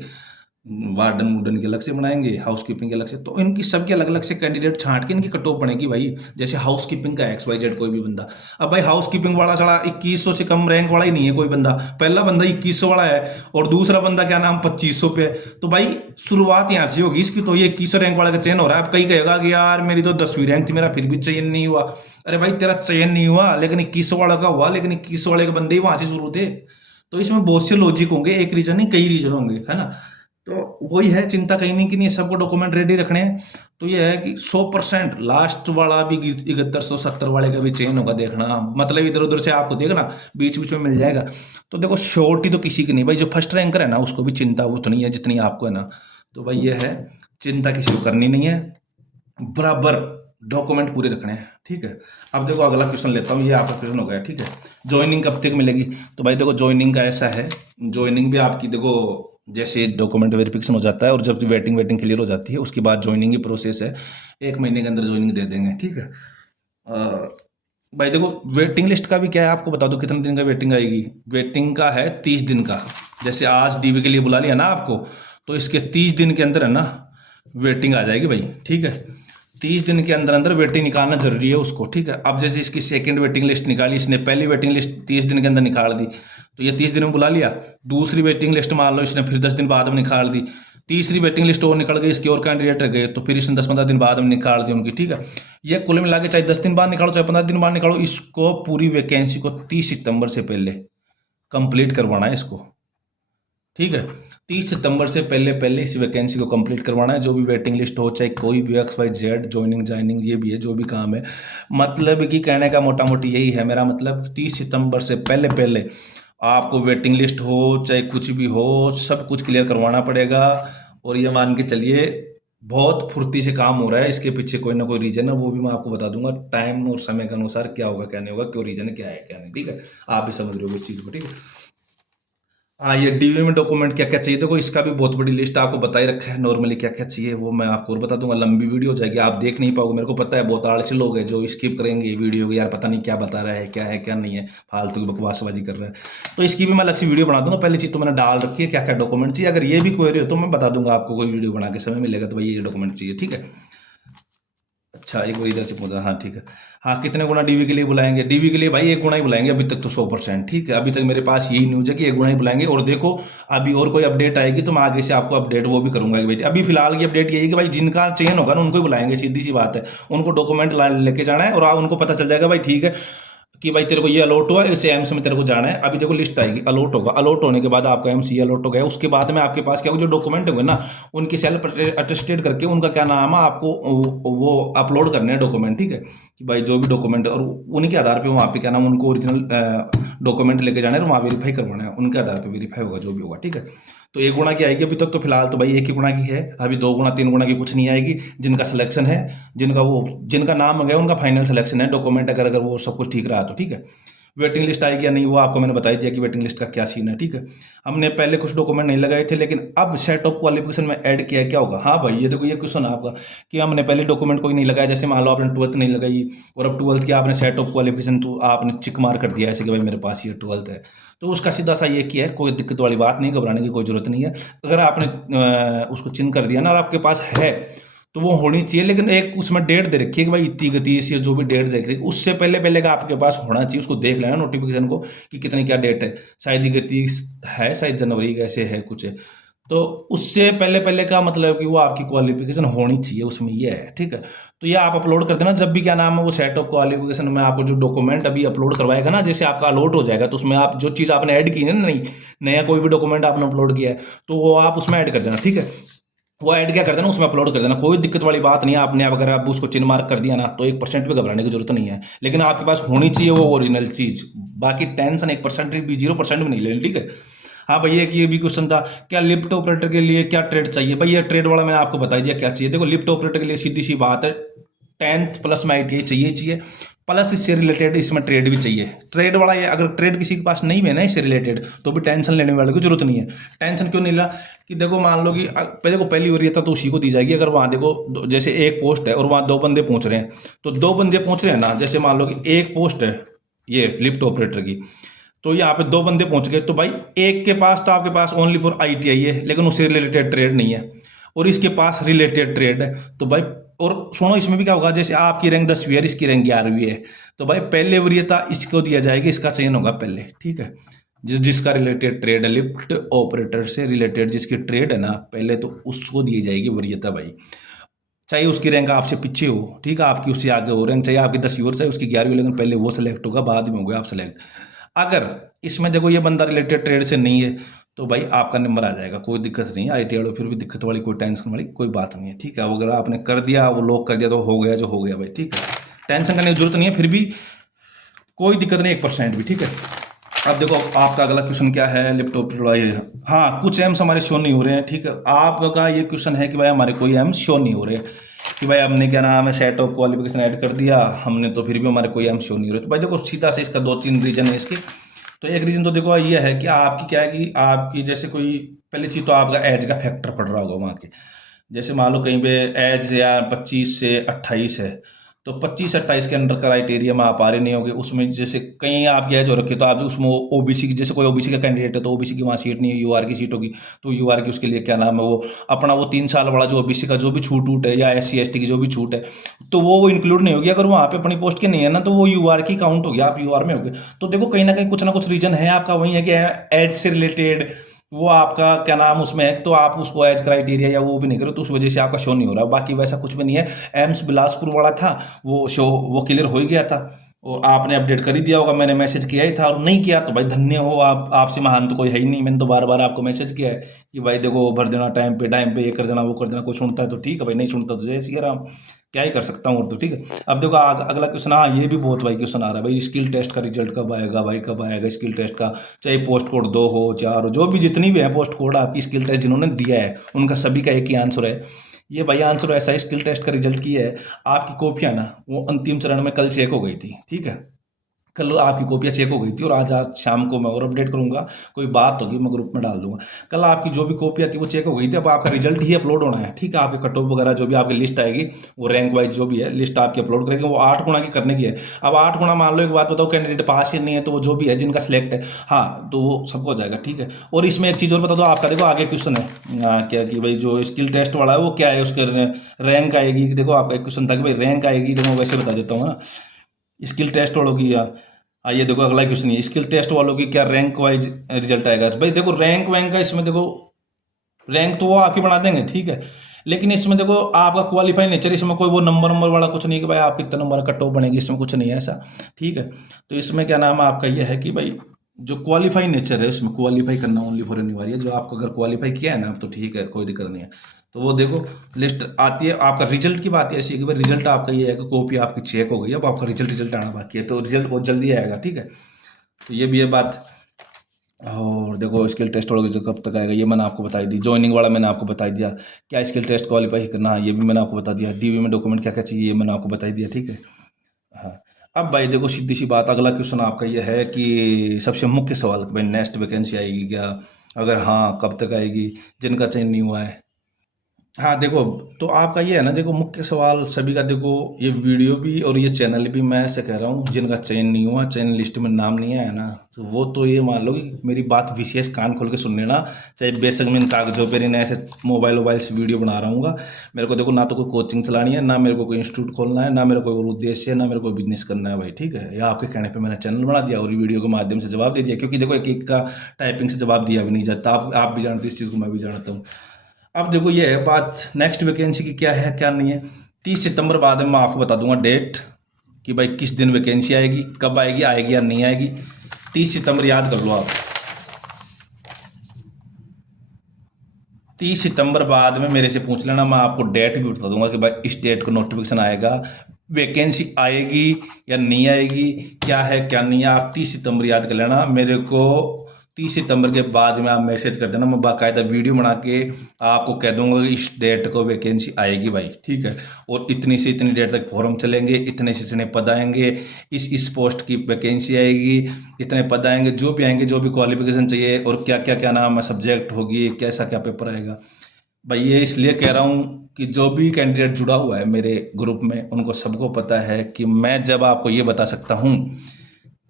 वार्डन वुडन के अलग से बनाएंगे, हाउस कीपिंग के अलग से। तो इनकी सबके अलग अलग से कैंडिडेट छांट के इनकी कट ऑफ बनेगी भाई। जैसे हाउस कीपिंग का XYZ कोई भी बंदा, अब भाई हाउस कीपिंग वाला चला 2100 से कम रैंक वाला ही नहीं है कोई बंदा। पहला बंदा 2100 वाला है और दूसरा बंदा क्या नाम 2500 पे है। तो भाई शुरुआत यहाँ से होगी इसकी। तो ये 2100 रैंक वाला का चयन हो रहा है। अब कई कहेगा कि यार मेरी तो 10वीं रैंक थी, मेरा फिर भी चयन नहीं हुआ। अरे भाई तेरा चयन नहीं हुआ लेकिन 2100 वाला का हुआ, लेकिन 2100 वाले के बंदे ही वहां से शुरू थे। तो इसमें बहुत से लॉजिक होंगे, एक रीजन नहीं कई रीजन होंगे, है ना। तो वही है, चिंता कहीं नहीं कि नहीं, सबको डॉक्यूमेंट रेडी रखने हैं। तो ये है कि 100% लास्ट वाला भी 7170 वाले का भी चेंज होगा, देखना मतलब इधर उधर से आपको देखना बीच बीच में मिल जाएगा। तो देखो श्योरिटी तो किसी की नहीं भाई, जो फर्स्ट रैंकर है ना उसको भी चिंता उतनी है जितनी आपको है ना। तो भाई ये है, चिंता किसी को करनी नहीं है, बराबर डॉक्यूमेंट पूरे रखने हैं, ठीक है। अब देखो अगला क्वेश्चन लेता हूँ, ये आपका क्वेश्चन हो गया, ठीक है। ज्वाइनिंग कब तक मिलेगी? तो भाई देखो ज्वाइनिंग का ऐसा है, ज्वाइनिंग भी आपकी देखो जैसे डॉक्यूमेंट वेरिफिकेशन हो जाता है और जब वेटिंग क्लियर हो जाती है उसके बाद ज्वाइनिंग की प्रोसेस है, 1 महीने के अंदर ज्वाइनिंग दे देंगे, ठीक है। भाई देखो वेटिंग लिस्ट का भी क्या है आपको बता दो, कितने दिन का वेटिंग आएगी। वेटिंग का है 30 दिन का। जैसे आज डीवी के लिए बुला लिया ना आपको, तो इसके 30 दिन के अंदर है ना वेटिंग आ जाएगी भाई, ठीक है। 30 दिन के अंदर अंदर वेटिंग निकालना जरूरी है उसको, ठीक है। अब जैसे इसकी सेकंड वेटिंग लिस्ट निकाली इसने, पहली वेटिंग लिस्ट 30 दिन के अंदर निकाल दी, तो ये 30 दिन में बुला लिया। दूसरी वेटिंग लिस्ट मान लो इसने फिर 10 दिन बाद में निकाल दी। तीसरी वेटिंग लिस्ट और निकल गई, इसके और कैंडिडेट रह गए, तो फिर इसने 10-15 दिन बाद में निकाल दी उनकी, ठीक है। ये कुल मिला के चाहे 10 दिन बाद निकालो चाहे 15 दिन बाद निकालो, इसको पूरी वैकेंसी को 30 सितंबर से पहले कंप्लीट करवाना है इसको, ठीक है। 30 सितंबर से पहले पहले इस वैकेंसी को कंप्लीट करवाना है। जो भी वेटिंग लिस्ट हो, चाहे कोई भी XYZ, ज्वाइनिंग ये भी है, जो भी काम है, मतलब कि कहने का मोटा मोटी यही है मेरा मतलब, 30 सितंबर से पहले पहले आपको वेटिंग लिस्ट हो चाहे कुछ भी हो, सब कुछ क्लियर करवाना पड़ेगा। और ये मान के चलिए बहुत फुर्ती से काम हो रहा है, इसके पीछे कोई ना कोई रीजन है, वो भी मैं आपको बता दूंगा टाइम और समय के अनुसार क्या होगा क्या नहीं होगा, क्यों रीजन है क्या है क्या नहीं, ठीक है। आप भी समझ रहे हो इस चीज़ को, ठीक है। हाँ, ये डीवी में डॉक्यूमेंट क्या क्या चाहिए, देखो इसका भी बहुत बड़ी लिस्ट आपको बता ही रखा है नॉर्मली क्या क्या चाहिए, वो मैं आपको और बता दूंगा। लंबी वीडियो हो जाएगी, आप देख नहीं पाओगे, मेरे को पता है बहुत आलसी लोग हैं जो स्किप करेंगे ये वीडियो को, यार पता नहीं क्या बता रहा है क्या नहीं है, फालतू की बकवासबाजी कर रहा है। तो इसकी भी मैं अलग से वीडियो बना दूंगा। पहली चीज़ तो मैंने डाल रखी है क्या क्या डॉक्यूमेंट चाहिए, अगर ये भी क्वेरी हो तो मैं बता दूंगा आपको, कोई वीडियो बना के समय मिलेगा तो भाई ये डॉक्यूमेंट चाहिए, ठीक है। अच्छा एक बार इधर से पूछा, हाँ ठीक है। हाँ कितने गुना डीवी के लिए बुलाएंगे? डीवी के लिए भाई 1 गुना ही बुलाएंगे अभी तक तो 100%, ठीक है। अभी तक मेरे पास यही न्यूज़ है कि 1 गुना ही बुलाएंगे। और देखो अभी और कोई अपडेट आएगी तो मैं आगे से आपको अपडेट वो भी करूंगा कि भाई अभी फिलहाल की अपडेट यही कि भाई जिनका चयन होगा ना उनको ही बुलाएंगे, सीधी सी बात है। उनको डॉक्यूमेंट लेके जाना है और उनको पता चल जाएगा भाई ठीक है कि भाई तेरे को ये अलॉट हुआ, इस एम्स में तेरे को जाना है। अभी देखो लिस्ट आएगी, अलॉट होगा, अलॉट होने के बाद आपका एम्स अलॉट हो गया, उसके बाद में आपके पास क्या होगा, जो डॉक्यूमेंट होंगे ना उनकी सेल्फ अटेस्टेड करके उनका क्या नाम है आपको वो अपलोड करने हैं डॉक्यूमेंट, ठीक है। कि भाई जो भी डॉक्यूमेंट और उनके आधार पे वहाँ पे क्या नाम उनको ओरिजिनल डॉक्यूमेंट लेके जाना है और वहाँ वेरीफाई करवाना है, उनके आधार पर वेरीफाई होगा जो भी होगा, ठीक है। तो 1 गुना की आएगी अभी तक तो फिलहाल तो भाई 1 ही गुना की है, अभी 2 गुना 3 गुना की कुछ नहीं आएगी। जिनका सिलेक्शन है, जिनका नाम हो गया उनका फाइनल सिलेक्शन है, डॉक्यूमेंट अगर वो सब कुछ ठीक रहा तो, ठीक है। वेटिंग लिस्ट आएगी या नहीं वो आपको मैंने बता ही दिया कि वेटिंग लिस्ट का क्या सीन है, ठीक है। हमने पहले कुछ डॉक्यूमेंट नहीं लगाए थे, लेकिन अब सेट ऑफ क्वालिफिकेशन में ऐड किया है, क्या होगा। हाँ भाई, ये देखो ये क्वेश्चन है आपका कि हमने पहले डॉक्यूमेंट कोई नहीं लगाया, जैसे मान लो आपने 12th नहीं लगाई और अब 12th की आपने सेट ऑफ क्वालिफिकेशन तो आपने चिक मार कर दिया ऐसे कि भाई मेरे पास ये 12th है, तो उसका सीधा सा ये किया है, कोई दिक्कत वाली बात नहीं, घबराने की कोई जरूरत नहीं है। अगर आपने उसको चिन्ह कर दिया ना और आपके पास है तो वो होनी चाहिए, लेकिन एक उसमें डेट दे रखी है कि भाई इतनी गति से जो भी डेट देख रही है उससे पहले पहले का आपके पास होना चाहिए, उसको देख लेना नोटिफिकेशन को कि कितनी क्या डेट है, शायद ही गति है, शायद जनवरी कैसे है कुछ है, तो उससे पहले पहले का मतलब कि वो आपकी क्वालिफिकेशन होनी चाहिए उसमें, ये है, ठीक है। तो ये आप अपलोड कर देना जब भी क्या नाम है वो सेट ऑफ क्वालिफिकेशन में आपको जो डॉक्यूमेंट अभी अपलोड करवाएगा ना, जैसे आपका अलॉट हो जाएगा तो उसमें आप जो चीज़ आपने ऐड की है ना, नहीं नया कोई भी डॉक्यूमेंट आपने अपलोड किया है तो वो आप उसमें ऐड कर देना, ठीक है। वो ऐड क्या कर देना उसमें अपलोड कर देना, कोई दिक्कत वाली बात नहीं है। आपने अगर आप उसको चिन्ह मार्क कर दिया ना तो 1% भी घबराने की जरूरत नहीं है, लेकिन आपके पास होनी चाहिए वो ओरिजिनल चीज, बाकी टेंशन 1% भी 0% भी नहीं लेनी, ठीक है। हाँ भैया कि ये भी क्वेश्चन था, क्या लिफ्ट ऑपरेटर के लिए क्या ट्रेड चाहिए। भैया ट्रेड वाला मैंने आपको बता दिया क्या चाहिए। देखो लिफ्ट ऑपरेटर के लिए सीधी सी बात है, 10th प्लस में ITI चाहिए प्लस इससे रिलेटेड इसमें ट्रेड भी चाहिए। ट्रेड वाला ये अगर ट्रेड किसी के पास नहीं है ना इससे रिलेटेड तो भी टेंशन लेने वाले की जरूरत नहीं है। टेंशन क्यों नहीं ला कि देखो मान लो कि पहले को पहली वरीयता तो उसी को दी जाएगी अगर वहाँ देखो जैसे एक पोस्ट है और वहाँ 2 बंदे पहुंच रहे हैं, तो 2 बंदे पहुंच रहे हैं ना, जैसे मान लो कि एक पोस्ट है ये लिफ्ट ऑपरेटर की, तो यहाँ पे 2 बंदे पहुंच गए, तो भाई एक के पास तो आपके पास ओनली फॉर ITI है लेकिन उससे रिलेटेड ट्रेड नहीं है, और इसके पास रिलेटेड ट्रेड है, तो भाई और सुनो इसमें भी क्या होगा, जैसे आपकी रैंक 10वीं है इसकी रैंक 11वीं है, तो भाई पहले वरीयता इसको दिया जाएगी, इसका चयन होगा पहले, ठीक है। जिसका रिलेटेड ट्रेड है लिफ्ट ऑपरेटर से रिलेटेड जिसकी ट्रेड है ना पहले, तो उसको दी जाएगी वरीयता भाई, चाहे उसकी रैंक आपसे पीछे हो, ठीक है, आपकी उससे आगे हो रैंक, चाहे आपकी 10वीं और चाहे उसकी 11वीं, लेकिन पहले वो सिलेक्ट होगा बाद में होगा आप सिलेक्ट। अगर इसमें देखो ये बंदा रिलेटेड ट्रेड से नहीं है तो भाई आपका नंबर आ जाएगा, कोई दिक्कत नहीं है। ITI वालों फिर भी दिक्कत वाली कोई टेंशन वाली कोई बात नहीं है, ठीक है। अगर आपने कर दिया वो लॉक कर दिया तो हो गया जो हो गया भाई, ठीक है, टेंशन करने की जरूरत नहीं है, फिर भी कोई दिक्कत नहीं 1% भी, ठीक है। अब देखो आपका अगला क्वेश्चन क्या है, लैपटॉप वाला। हाँ कुछ एम्स हमारे शो नहीं हो रहे हैं, ठीक है। आपका ये क्वेश्चन है कि भाई हमारे कोई एम्स शो नहीं हो रहे कि भाई हमने क्या नाम है सेट ऑफ क्वालिफिकेशन ऐड कर दिया हमने, तो फिर भी हमारे कोई एम्स शो नहीं हो रहे। तो भाई देखो सीधा से इसका 2-3 रीजन है इसके। तो एक रीजन तो देखो ये है कि आपकी क्या है कि आपकी जैसे कोई पहली चीज़ तो आपका एज का फैक्टर पड़ रहा होगा वहाँ के, जैसे मान लो कहीं पे एज या 25 से 28 है, तो 25-28 के अंडर क्राइटेरिया में आप आ रहे नहीं होगे उसमें, जैसे कहीं आपकी एज हो रखी है तो आप उसमें OBC की, जैसे कोई OBC का कैंडिडेट है तो OBC की वहाँ सीट नहीं है, UR की सीट होगी, तो UR की उसके लिए क्या नाम है वो अपना वो 3 साल वाला जो OBC का जो भी छूट वूट है या SC ST की जो भी छूट है तो वो इंक्लूड नहीं होगी। अगर वहाँ पे अपनी पोस्ट की नहीं है ना तो वो UR की काउंट होगी, आप UR में होगे। तो देखो कहीं ना कुछ रीजन है आपका, वही है कि एज से रिलेटेड वो आपका क्या नाम उसमें है, तो आप उसको एज क्राइटेरिया या वो भी नहीं करो तो उस वजह से आपका शो नहीं हो रहा। बाकी वैसा कुछ भी नहीं है। एम्स बिलासपुर वाला था वो शो वो क्लियर हो ही गया था, और आपने अपडेट कर ही दिया होगा, मैंने मैसेज किया ही था, और नहीं किया तो भाई धन्य हो आप, आपसे महान तो कोई है ही नहीं। मैंने तो बार बार आपको मैसेज किया है कि भाई देखो भर देना टाइम पे ये कर देना वो कर देना, कोई सुनता है तो ठीक है भाई, नहीं सुनता तो जय सिया राम, क्या ही कर सकता हूँ और तो, ठीक है। अब देखो अगला क्वेश्चन, हाँ ये भी बहुत भाई क्वेश्चन आ रहा है भाई, स्किल टेस्ट का रिजल्ट कब आएगा भाई, कब आएगा स्किल टेस्ट का, चाहे पोस्ट कोड 2 हो 4 हो, जो भी जितनी भी है पोस्ट कोड आपकी स्किल टेस्ट जिन्होंने दिया है उनका सभी का एक ही आंसर है। ये भाई आंसर ऐसा है स्किल टेस्ट का रिजल्ट की है, आपकी कॉपियाँ ना वो अंतिम चरण में कल चेक हो गई थी, ठीक है, कल आपकी कॉपियाँ चेक हो गई थी, और आज शाम को मैं और अपडेट करूंगा, कोई बात होगी मैं ग्रुप में डाल दूंगा। कल आपकी जो भी कॉपियाँ थी वो चेक हो गई थी, अब आपका रिजल्ट ही अपलोड होना है, ठीक है। आपके कट ऑफ वगैरह जो भी आपकी लिस्ट आएगी वो रैंक वाइज जो भी है लिस्ट आपकी अपलोड करेंगे, वो 8 गुना की करने की है। अब 8 गुना मान लो एक बात बताओ कैंडिडेट पास ही नहीं है तो वो जो भी है जिनका सिलेक्ट है हाँ तो वो सबको हो जाएगा, ठीक है। और इसमें एक चीज़ और बता दो आपका, देखो आगे क्वेश्चन है क्या कि भाई जो स्किल टेस्ट वाला है वो क्या है, उसके रैंक आएगी। देखो आपका एक क्वेश्चन था कि भाई रैंक आएगी, देखो वैसे बता देता हूँ ना, स्किल टेस्ट वालों की आइए देखो अगला क्वेश्चन है स्किल टेस्ट वालों की क्या रैंक वाइज रिजल्ट आएगा। भाई देखो रैंक वैंक का इसमें देखो रैंक तो वो आपकी बना देंगे, ठीक है, लेकिन इसमें देखो आपका क्वालिफाई नेचर, इसमें कोई वो नंबर वाला कुछ नहीं कि भाई आप कितना नंबर कट ऑफ बनेगी, इसमें कुछ नहीं है ऐसा, ठीक है। तो इसमें क्या नाम है आपका ये है कि भाई जो क्वालिफाई नेचर है उसमें क्वालिफाई करना ओनली फॉर अनिवार्य, जो आपको अगर क्वालिफाई किया है ना आप तो ठीक है कोई दिक्कत नहीं है। तो वो देखो लिस्ट आती है, आपका रिजल्ट की बात ऐसी है कि भाई रिजल्ट आपका ये है कि कॉपी आपकी चेक हो गई, अब आपका रिजल्ट आना बाकी है, तो रिजल्ट बहुत जल्दी आएगा, ठीक है। तो ये भी है बात। और देखो स्किल टेस्ट वाला जो कब तक आएगा ये मैंने आपको बता दी, ज्वाइनिंग वाला मैंने आपको बता दिया, क्या स्किल टेस्ट क्वालिफाई करना ये भी मैंने आपको बता दिया, DV में डॉक्यूमेंट क्या क्या चाहिए ये मैंने आपको बता दिया, ठीक है। हाँ अब भाई देखो सीधी सी बात, अगला क्वेश्चन आपका ये है कि सबसे मुख्य सवाल कि भाई नेक्स्ट वैकेंसी आएगी क्या, अगर हाँ कब तक आएगी, जिनका चयन नहीं हुआ है। हाँ देखो, तो आपका ये है ना, देखो मुख्य सवाल सभी का, देखो ये वीडियो भी और ये चैनल भी मैं ऐसे कह रहा हूँ, जिनका चयन नहीं हुआ, चयन लिस्ट में नाम नहीं आया ना, तो वो तो ये मान लो कि मेरी बात विशेष कान खोल के सुन लेना। चाहे बेशक मैं इन कागजों पर इन ऐसे मोबाइल वोबाइल से वीडियो बना रहा हूँ, मेरे को देखो ना तो कोई कोचिंग चलानी है, ना मेरे को कोई इंस्टीट्यूट खोलना है, ना मेरा कोई और उद्देश्य है, ना मेरे को बिजनेस करना है भाई, ठीक है। या आपके कहने पर मैंने चैनल बना दिया और वीडियो के माध्यम से जवाब दे दिया, क्योंकि देखो एक एक का टाइपिंग से जवाब दिया भी नहीं जाता, आप भी जानते हो इस चीज़ को, मैं भी जानता हूँ। अब देखो ये है बात नेक्स्ट वैकेंसी की, क्या है क्या नहीं है। 30 सितंबर बाद में मैं आपको बता दूंगा डेट कि भाई किस दिन वैकेंसी आएगी, कब आएगी, आएगी या नहीं आएगी। 30 सितंबर याद कर लो आप। 30 सितंबर बाद में मेरे से पूछ लेना, मैं आपको डेट भी बता दूंगा कि भाई इस डेट को नोटिफिकेशन आएगा, वैकेंसी आएगी या नहीं आएगी, क्या है क्या नहीं है। आप 30 सितंबर याद कर लेना मेरे को। 30 सितंबर के बाद में आप मैसेज कर देना, मैं बाकायदा वीडियो बना के आपको कह दूंगा कि इस डेट को वैकेंसी आएगी भाई, ठीक है। और इतनी से इतनी डेट तक फॉर्म चलेंगे, इतने से इतने पद आएंगे, इस पोस्ट की वैकेंसी आएगी, इतने पद आएंगे, जो भी आएंगे, जो भी क्वालिफिकेशन चाहिए, और क्या क्या क्या नाम है, सब्जेक्ट होगी, कैसा क्या पेपर आएगा भाई। ये इसलिए कह रहा हूँ कि जो भी कैंडिडेट जुड़ा हुआ है मेरे ग्रुप में, उनको सबको पता है कि मैं जब आपको ये बता सकता हूँ,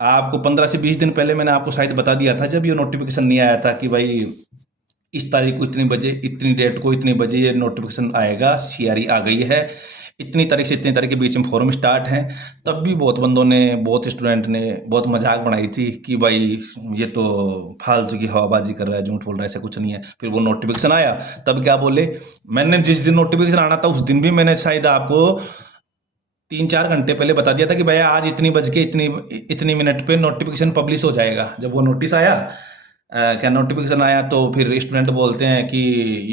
आपको 15 से 20 दिन पहले मैंने आपको शायद बता दिया था, जब ये नोटिफिकेशन नहीं आया था कि भाई इस तारीख को इतनी बजे, इतनी डेट को इतने बजे ये नोटिफिकेशन आएगा, सीआरई आ गई है, इतनी तारीख से इतनी तारीख के बीच में फॉर्म स्टार्ट हैं। तब भी बहुत बंदों ने, बहुत स्टूडेंट ने बहुत मजाक बनाई थी कि भाई ये तो फालतू की हवाबाजी कर रहा है, झूठ बोल रहा है, ऐसा कुछ नहीं है। फिर वो नोटिफिकेशन आया, तब क्या बोले, मैंने जिस दिन नोटिफिकेशन आना था उस दिन भी मैंने शायद आपको 3-4 घंटे पहले बता दिया था कि भैया आज इतनी बज के इतनी इतनी मिनट पे नोटिफिकेशन पब्लिश हो जाएगा। जब वो नोटिस आया, क्या नोटिफिकेशन आया, तो फिर स्टूडेंट बोलते हैं कि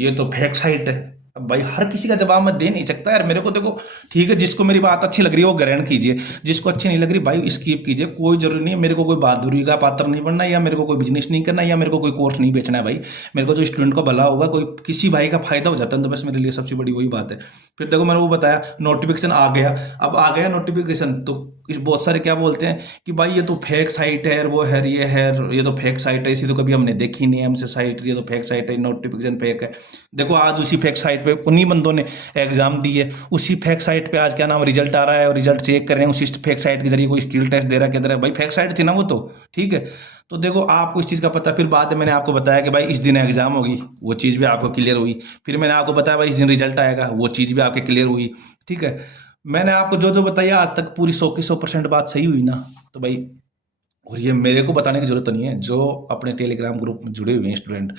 ये तो फेक साइट है। अब भाई हर किसी का जवाब मैं दे नहीं सकता यार, मेरे को देखो ठीक है, जिसको मेरी बात अच्छी लग रही है वो ग्रहण कीजिए, जिसको अच्छी नहीं लग रही भाई स्किप कीजिए, कोई जरूरी नहीं है। मेरे को कोई बहादुरी का पात्र नहीं बनना, या मेरे को कोई बिजनेस नहीं करना, या मेरे को कोई कोर्स नहीं बेचना है भाई। मेरे को जो स्टूडेंट का भला होगा, कोई किसी भाई का फायदा हो जाता है, तो बस मेरे लिए सबसे बड़ी वही बात है। फिर देखो मैंने वो बताया, नोटिफिकेशन आ गया, अब आ गया नोटिफिकेशन, तो इस बहुत सारे क्या बोलते हैं कि भाई ये तो फेक साइट है, वो है, ये है, ये तो फेक साइट है, इसी तो कभी हमने देखी नहीं है हमसे साइट, ये तो फेक साइट है, नोटिफिकेशन फेक है। देखो आज उसी फेक साइट पे उन्हीं बंदों ने एग्जाम दी है, उसी फेक साइट पे आज क्या नाम रिजल्ट आ रहा है, और रिजल्ट चेक कर रहे हैं उसी फेक साइट के जरिए, कोई स्किल टेस्ट दे रहा है, कह रहा है भाई फेक साइट थी ना वो तो, ठीक है। तो देखो आपको इस चीज़ का पता, फिर बाद में मैंने आपको बताया कि भाई इस दिन एग्जाम होगी, वो चीज़ भी आपको क्लियर हुई। फिर मैंने आपको बताया भाई इस दिन रिजल्ट आएगा, वो चीज़ भी आपके क्लियर हुई, ठीक है। मैंने आपको जो जो बताया आज तक पूरी 100 की 100% बात सही हुई ना, तो भाई, और ये मेरे को बताने की जरूरत नहीं है, जो अपने टेलीग्राम ग्रुप में जुड़े हुए हैं स्टूडेंट,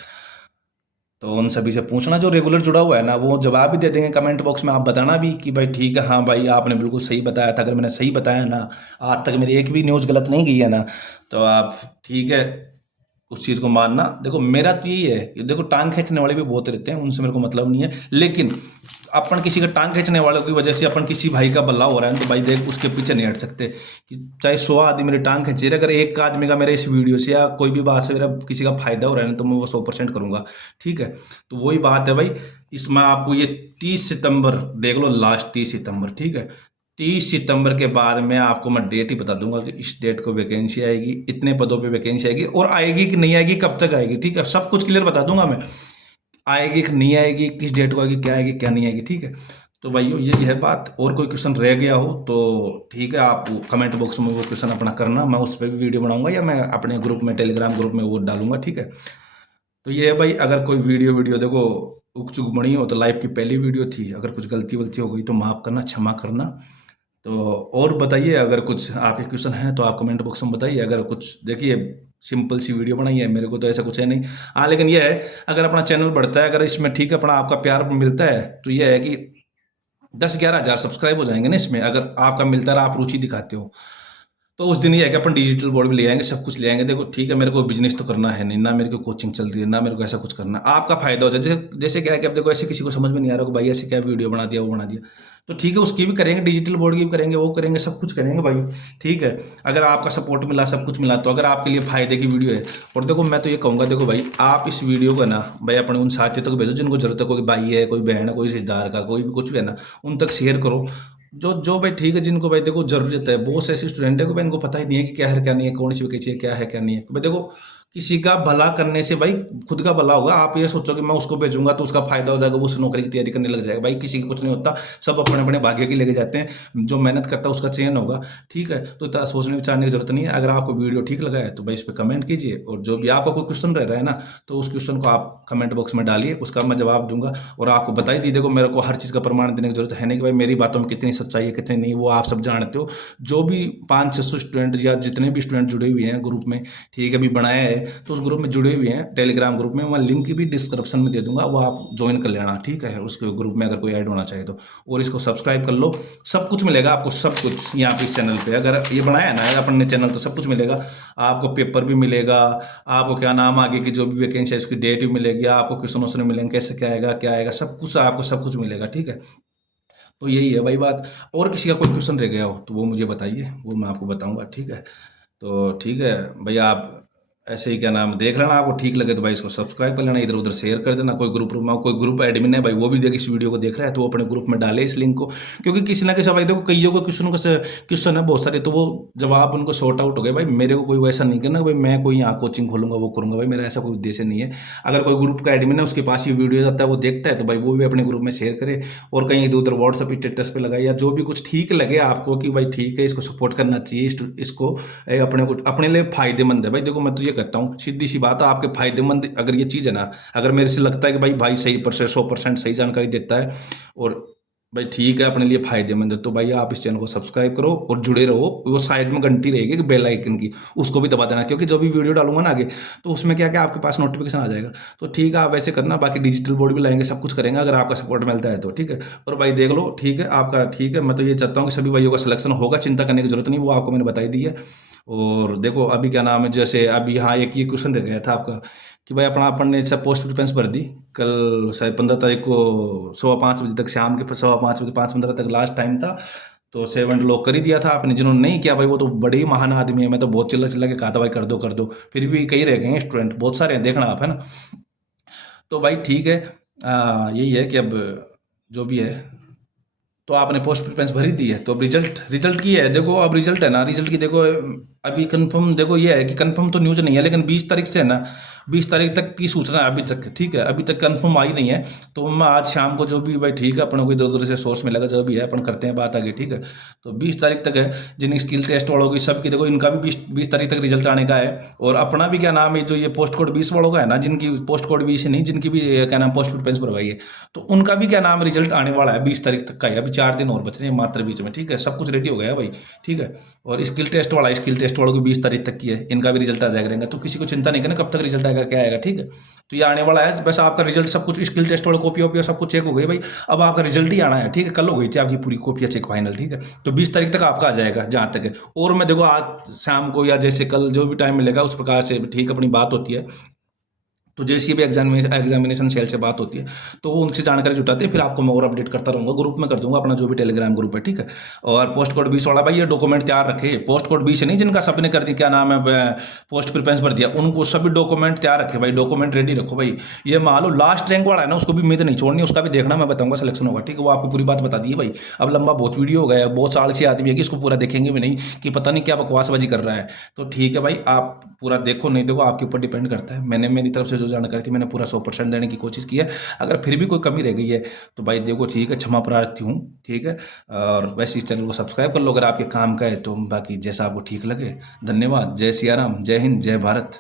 तो उन सभी से पूछना, जो रेगुलर जुड़ा हुआ है ना, वो जवाब भी दे देंगे कमेंट बॉक्स में। आप बताना भी कि भाई ठीक है, हाँ भाई आपने बिल्कुल सही बताया था, अगर मैंने सही बताया ना, आज तक मेरी एक भी न्यूज़ गलत नहीं गई है ना, तो आप ठीक है उस चीज़ को मानना। देखो मेरा तो यही है कि देखो टांग खींचने वाले भी बहुत रहते हैं, उनसे मेरे को मतलब नहीं है, लेकिन अपन किसी का टांग खींचने वालों की वजह से अपन किसी भाई का भला हो रहा है, तो भाई देख उसके पीछे नहीं हट सकते। कि चाहे 100 आदमी मेरी टांग खींचे, अगर एक आदमी का मेरे इस वीडियो से या कोई भी बात से मेरा किसी का फायदा हो रहा है ना, तो मैं वो 100% करूंगा, ठीक है। तो वही बात है भाई, इसमें आपको ये 30 सितंबर देख लो, लास्ट 30 सितंबर, ठीक है। 30 सितंबर के बाद में आपको मैं डेट ही बता दूंगा कि इस डेट को वैकेंसी आएगी, इतने पदों पे वैकेंसी आएगी, और आएगी कि नहीं आएगी, कब तक आएगी, ठीक है, सब कुछ क्लियर बता दूंगा मैं। आएगी कि नहीं आएगी, किस डेट को आएगी क्या नहीं आएगी, ठीक है। तो भाई ये है बात। और कोई क्वेश्चन रह गया हो तो ठीक है, आप कमेंट बॉक्स में वो क्वेश्चन अपना करना, मैं उस पर भी वीडियो बनाऊंगा, या मैं अपने ग्रुप में टेलीग्राम ग्रुप में वो डालूंगा, ठीक है। तो ये है भाई, अगर कोई वीडियो देखो उक चुक बनी हो, तो लाइफ की पहली वीडियो थी, अगर कुछ गलती वलती हो गई तो माफ़ करना, क्षमा करना। तो और बताइए, अगर कुछ आपके क्वेश्चन हैं तो आप कमेंट बॉक्स में बताइए। अगर कुछ देखिए सिंपल सी वीडियो बनाई है, मेरे को तो ऐसा कुछ है नहीं। हाँ लेकिन ये है, अगर अपना चैनल बढ़ता है, अगर इसमें ठीक है अपना आपका प्यार मिलता है, तो ये है कि 10-11 हज़ार सब्सक्राइब हो जाएंगे ना इसमें, अगर आपका मिलता रहा, आप रुचि दिखाते हो, तो उस दिन ये है कि अपन डिजिटल बोर्ड भी ले आएंगे, सब कुछ ले आएंगे। देखो ठीक है, मेरे को बिजनेस तो करना है नहीं, ना मेरे को कोचिंग चल रही है, ना मेरे को ऐसा कुछ करना, आपका फायदा हो जाए। जैसे जैसे क्या है कि अब देखो ऐसे किसी को समझ में नहीं आ रहा कि भाई ऐसे क्या वीडियो बना दिया, वो बना दिया, तो ठीक है उसकी भी करेंगे, डिजिटल बोर्ड की भी करेंगे, वो करेंगे, सब कुछ करेंगे भाई, ठीक है। अगर आपका सपोर्ट मिला, सब कुछ मिला, तो अगर आपके लिए फायदे की वीडियो है। और देखो मैं तो ये कहूँगा, देखो भाई आप इस वीडियो को ना भाई अपने उन साथियों तक भेजो जिनको जरूरत है, कोई भाई है, कोई बहन है, कोई रिश्तेदार का, कोई भी कुछ भी है ना, उन तक शेयर करो। जो जो भाई ठीक है, जिनको भाई देखो ज़रूरत है, बहुत से ऐसे स्टूडेंट है को भाई इनको पता ही नहीं है कि क्या है क्या नहीं है, कौन सी वैकेंसी है, क्या है क्या नहीं है। भाई देखो, किसी का भला करने से भाई खुद का भला होगा। आप ये सोचो कि मैं उसको भेजूंगा तो उसका फायदा हो जाएगा, वो उस नौकरी की तैयारी करने लग जाएगा। भाई किसी का कुछ नहीं होता, सब अपने अपने भाग्य की लेके जाते हैं। जो मेहनत करता है उसका चयन होगा, ठीक है। तो इतना सोचने विचारने की जरूरत नहीं है। अगर आपको वीडियो ठीक लगा है तो भाई इस पर कमेंट कीजिए, और जो भी आपका कोई क्वेश्चन रह रहा है ना, तो उस क्वेश्चन को आप कमेंट बॉक्स में डालिए, उसका मैं जवाब दूंगा। और आपको बता ही दी, देखो मेरे को हर चीज़ का प्रमाण देने की जरूरत है नहीं कि भाई मेरी बातों में कितनी सच्चाई है कितनी नहीं, वो आप सब जानते हो। जो भी 500-600 स्टूडेंट या जितने भी स्टूडेंट जुड़े हुए हैं ग्रुप में, ठीक है, अभी बनाया है, तो उस ग्रुप में जुड़े हुए हैं टेलीग्राम ग्रुप में, मैं लिंक भी डिस्क्रिप्शन में दे दूंगा, वो आप ज्वाइन कर लेना, ठीक है, उसके ग्रुप में अगर कोई ऐड होना चाहे तो। और इसको सब्सक्राइब कर लो, सब कुछ मिलेगा आपको, सब कुछ यहाँ पे इस चैनल पे अगर ये बनाया है ना अपन ने चैनल, तो सब कुछ मिलेगा आपको। पेपर भी मिलेगा आपको, क्या नाम, आगे की जो भी वैकेंसी है उसकी डेट भी मिलेगी आपको, क्वेश्चन वोश्चन मिलेंगे, कैसे क्या आएगा, सब कुछ आपको, सब कुछ मिलेगा, ठीक है। तो यही है भाई बात। और किसी का कोई क्वेश्चन रह गया हो तो वो मुझे बताइए, वो मैं आपको बताऊंगा, ठीक है। तो ठीक है भाई, आप ऐसे ही क्या नाम देख लेना, आपको ठीक लगे तो भाई इसको सब्सक्राइब कर लेना, इधर उधर शेयर कर देना। कोई ग्रुप एडमिन है भाई, वो भी देख इस वीडियो को देख रहा है तो वो अपने ग्रुप में डाले इस लिंक को, क्योंकि किसी ना किसी भाई देखो, कईयों को क्वेश्चन है बहुत सारे, तो वो जवाब उनको सॉर्ट आउट हो गए। भाई मेरे को कोई वैसा नहीं करना भाई, मैं कोई यहाँ कोचिंग खोलूंगा वो करूंगा, भाई मेरा ऐसा कोई उद्देश्य नहीं है। अगर कोई ग्रुप का एडमिन है उसके पास ये वीडियो जाता है, वो देखता है, तो भाई वो भी अपने ग्रुप में शेयर करे, और कहीं इधर उधर व्हाट्सएप स्टेटस पे लगाए, या जो भी कुछ ठीक लगे आपको कि भाई ठीक है इसको सपोर्ट करना चाहिए, इसको अपने को अपने लिए फायदेमंद है। भाई देखो मैं तो ये कहता हूँ, सीधी सी बात है, आपके फायदेमंद अगर ये चीज़ है ना, अगर मेरे से लगता है कि भाई सही परसेंट 100% सही जानकारी देता है, और भाई ठीक है अपने लिए फायदेमंद है, तो भाई आप इस चैनल को सब्सक्राइब करो और जुड़े रहो। वो साइड में घंटी रहेगी कि बेल आइकन की, उसको भी दबा देना, क्योंकि जब भी वीडियो डालूंगा ना आगे, तो उसमें क्या क्या आपके पास नोटिफिकेशन आ जाएगा। तो ठीक है, आप वैसे करना, बाकी डिजिटल बोर्ड भी लाएंगे, सब कुछ करेंगे अगर आपका सपोर्ट मिलता है तो, ठीक है। और भाई देख लो, ठीक है आपका, ठीक है, मैं तो ये चाहता हूँ कि सभी भाइयों का सिलेक्शन होगा, चिंता करने की जरूरत नहीं, वो आपको मैंने बताई दी है। और देखो अभी क्या नाम है, जैसे अभी यहाँ एक ये क्वेश्चन रह गया था आपका कि भाई अपना अपन ने सब पोस्ट प्रिफरेंस भर दी, कल शायद 15 तारीख को 5:15 बजे तक, शाम के 5:15 बजे, 5:15 तक लास्ट टाइम था। तो 7 लॉक कर ही दिया था आपने। जिन्होंने नहीं किया भाई वो तो बड़े ही महान आदमी है, मैं तो बहुत चिल्ला चिल्ला के कहा था भाई कर दो कर दो, फिर भी कई रह गए हैं स्टूडेंट, बहुत सारे हैं, देखना आप, है ना। तो भाई ठीक है, यही है कि अब जो भी है, तो आपने पोस्ट प्रिफरेंस भरी दी है, तो अब रिजल्ट रिजल्ट की है, देखो अब रिजल्ट है ना, रिजल्ट की देखो, अभी कंफर्म देखो ये है कि कंफर्म तो न्यूज़ नहीं है, लेकिन 20 तारीख से है ना, 20 तारीख तक की सूचना है अभी तक, ठीक है, अभी तक कंफर्म आई नहीं है। तो मैं आज शाम को जो भी भाई, ठीक है, अपन को इधर उधर से सोर्स मिलेगा, जो भी है अपन करते हैं बात आगे, ठीक है। तो 20 तारीख तक है, जिन स्किल टेस्ट वालों की सबकी देखो, इनका भी 20 तारीख तक रिजल्ट आने का है। और अपना भी क्या नाम है, जो ये पोस्ट कोड 20 वालों का है ना, जिनकी पोस्ट कोड 20 नहीं, जिनकी भी क्या नाम पोस्ट प्रिफरेंस भरवाई है, तो उनका भी क्या नाम रिजल्ट आने वाला है 20 तारीख तक का है। अभी 4 दिन और बच रहे हैं मात्र बीच में, ठीक है, सब कुछ रेडी हो गया है भाई, ठीक है। और स्किल टेस्ट वालों की 20 तारीख तक की है, इनका भी रिजल्ट आ जाएगा रहेगा, तो किसी को चिंता नहीं करना कब तक रिजल्ट आएगा क्या आएगा, ठीक है। तो ये आने वाला है, बस आपका रिजल्ट सब कुछ स्किल टेस्ट वाला कॉपी वॉपी सब कुछ चेक हो गई भाई, अब आपका रिजल्ट ही आना है, ठीक है। कल हो गई थी आपकी पूरी कॉपियाँ चेक फाइनल, ठीक है। तो 20 तारीख तक आपका आ जाएगा जहाँ तक है। और मैं देखो आज शाम को या जैसे कल जो भी टाइम मिलेगा उस प्रकार से ठीक अपनी बात होती है, तो जैसी भी एग्जामिनेशन सेल से बात होती है तो वो उनसे जानकारी जुटाते हैं, फिर आपको मैं और अपडेट करता रहूँगा, ग्रुप में कर दूंगा अपना जो भी टेलीग्राम ग्रुप है, ठीक है। और पोस्ट कोड 20 वाला भाई ये डॉक्यूमेंट तैयार रखे, पोस्ट कोड 20 नहीं, जिनका सबने कर दी क्या नाम है पोस्ट प्रिफरेंस भर दिया, उनको सभी डॉक्यूमेंट तैयार रखे भाई, डॉक्यूमेंट रेडी रखो भाई। ये मान लो लास्ट रैंक वाला है ना, उसको भी उम्मीद नहीं छोड़नी, उसका भी देखना, मैं बताऊंगा सिलेक्शन होगा, ठीक है। वो आपको पूरी बात बता दी है भाई। अब लंबा बहुत वीडियो हो गया है, बहुत साल से आदमी है कि इसको पूरा देखेंगे भी नहीं कि पता नहीं क्या बकवासबाजी कर रहा है। तो ठीक है भाई, आप पूरा देखो नहीं देखो आपके ऊपर डिपेंड करता है। मैंने मेरी तरफ से जो जानकारी थी मैंने पूरा 100% देने की कोशिश की है। अगर फिर भी कोई कमी रह गई है तो भाई देखो ठीक है, क्षमा प्रार्थी हूँ, ठीक है। और वैसे इस चैनल को सब्सक्राइब कर लो अगर आपके काम का है तो, बाकी जैसा आपको ठीक लगे। धन्यवाद, जय सिया राम, जय हिंद, जय भारत।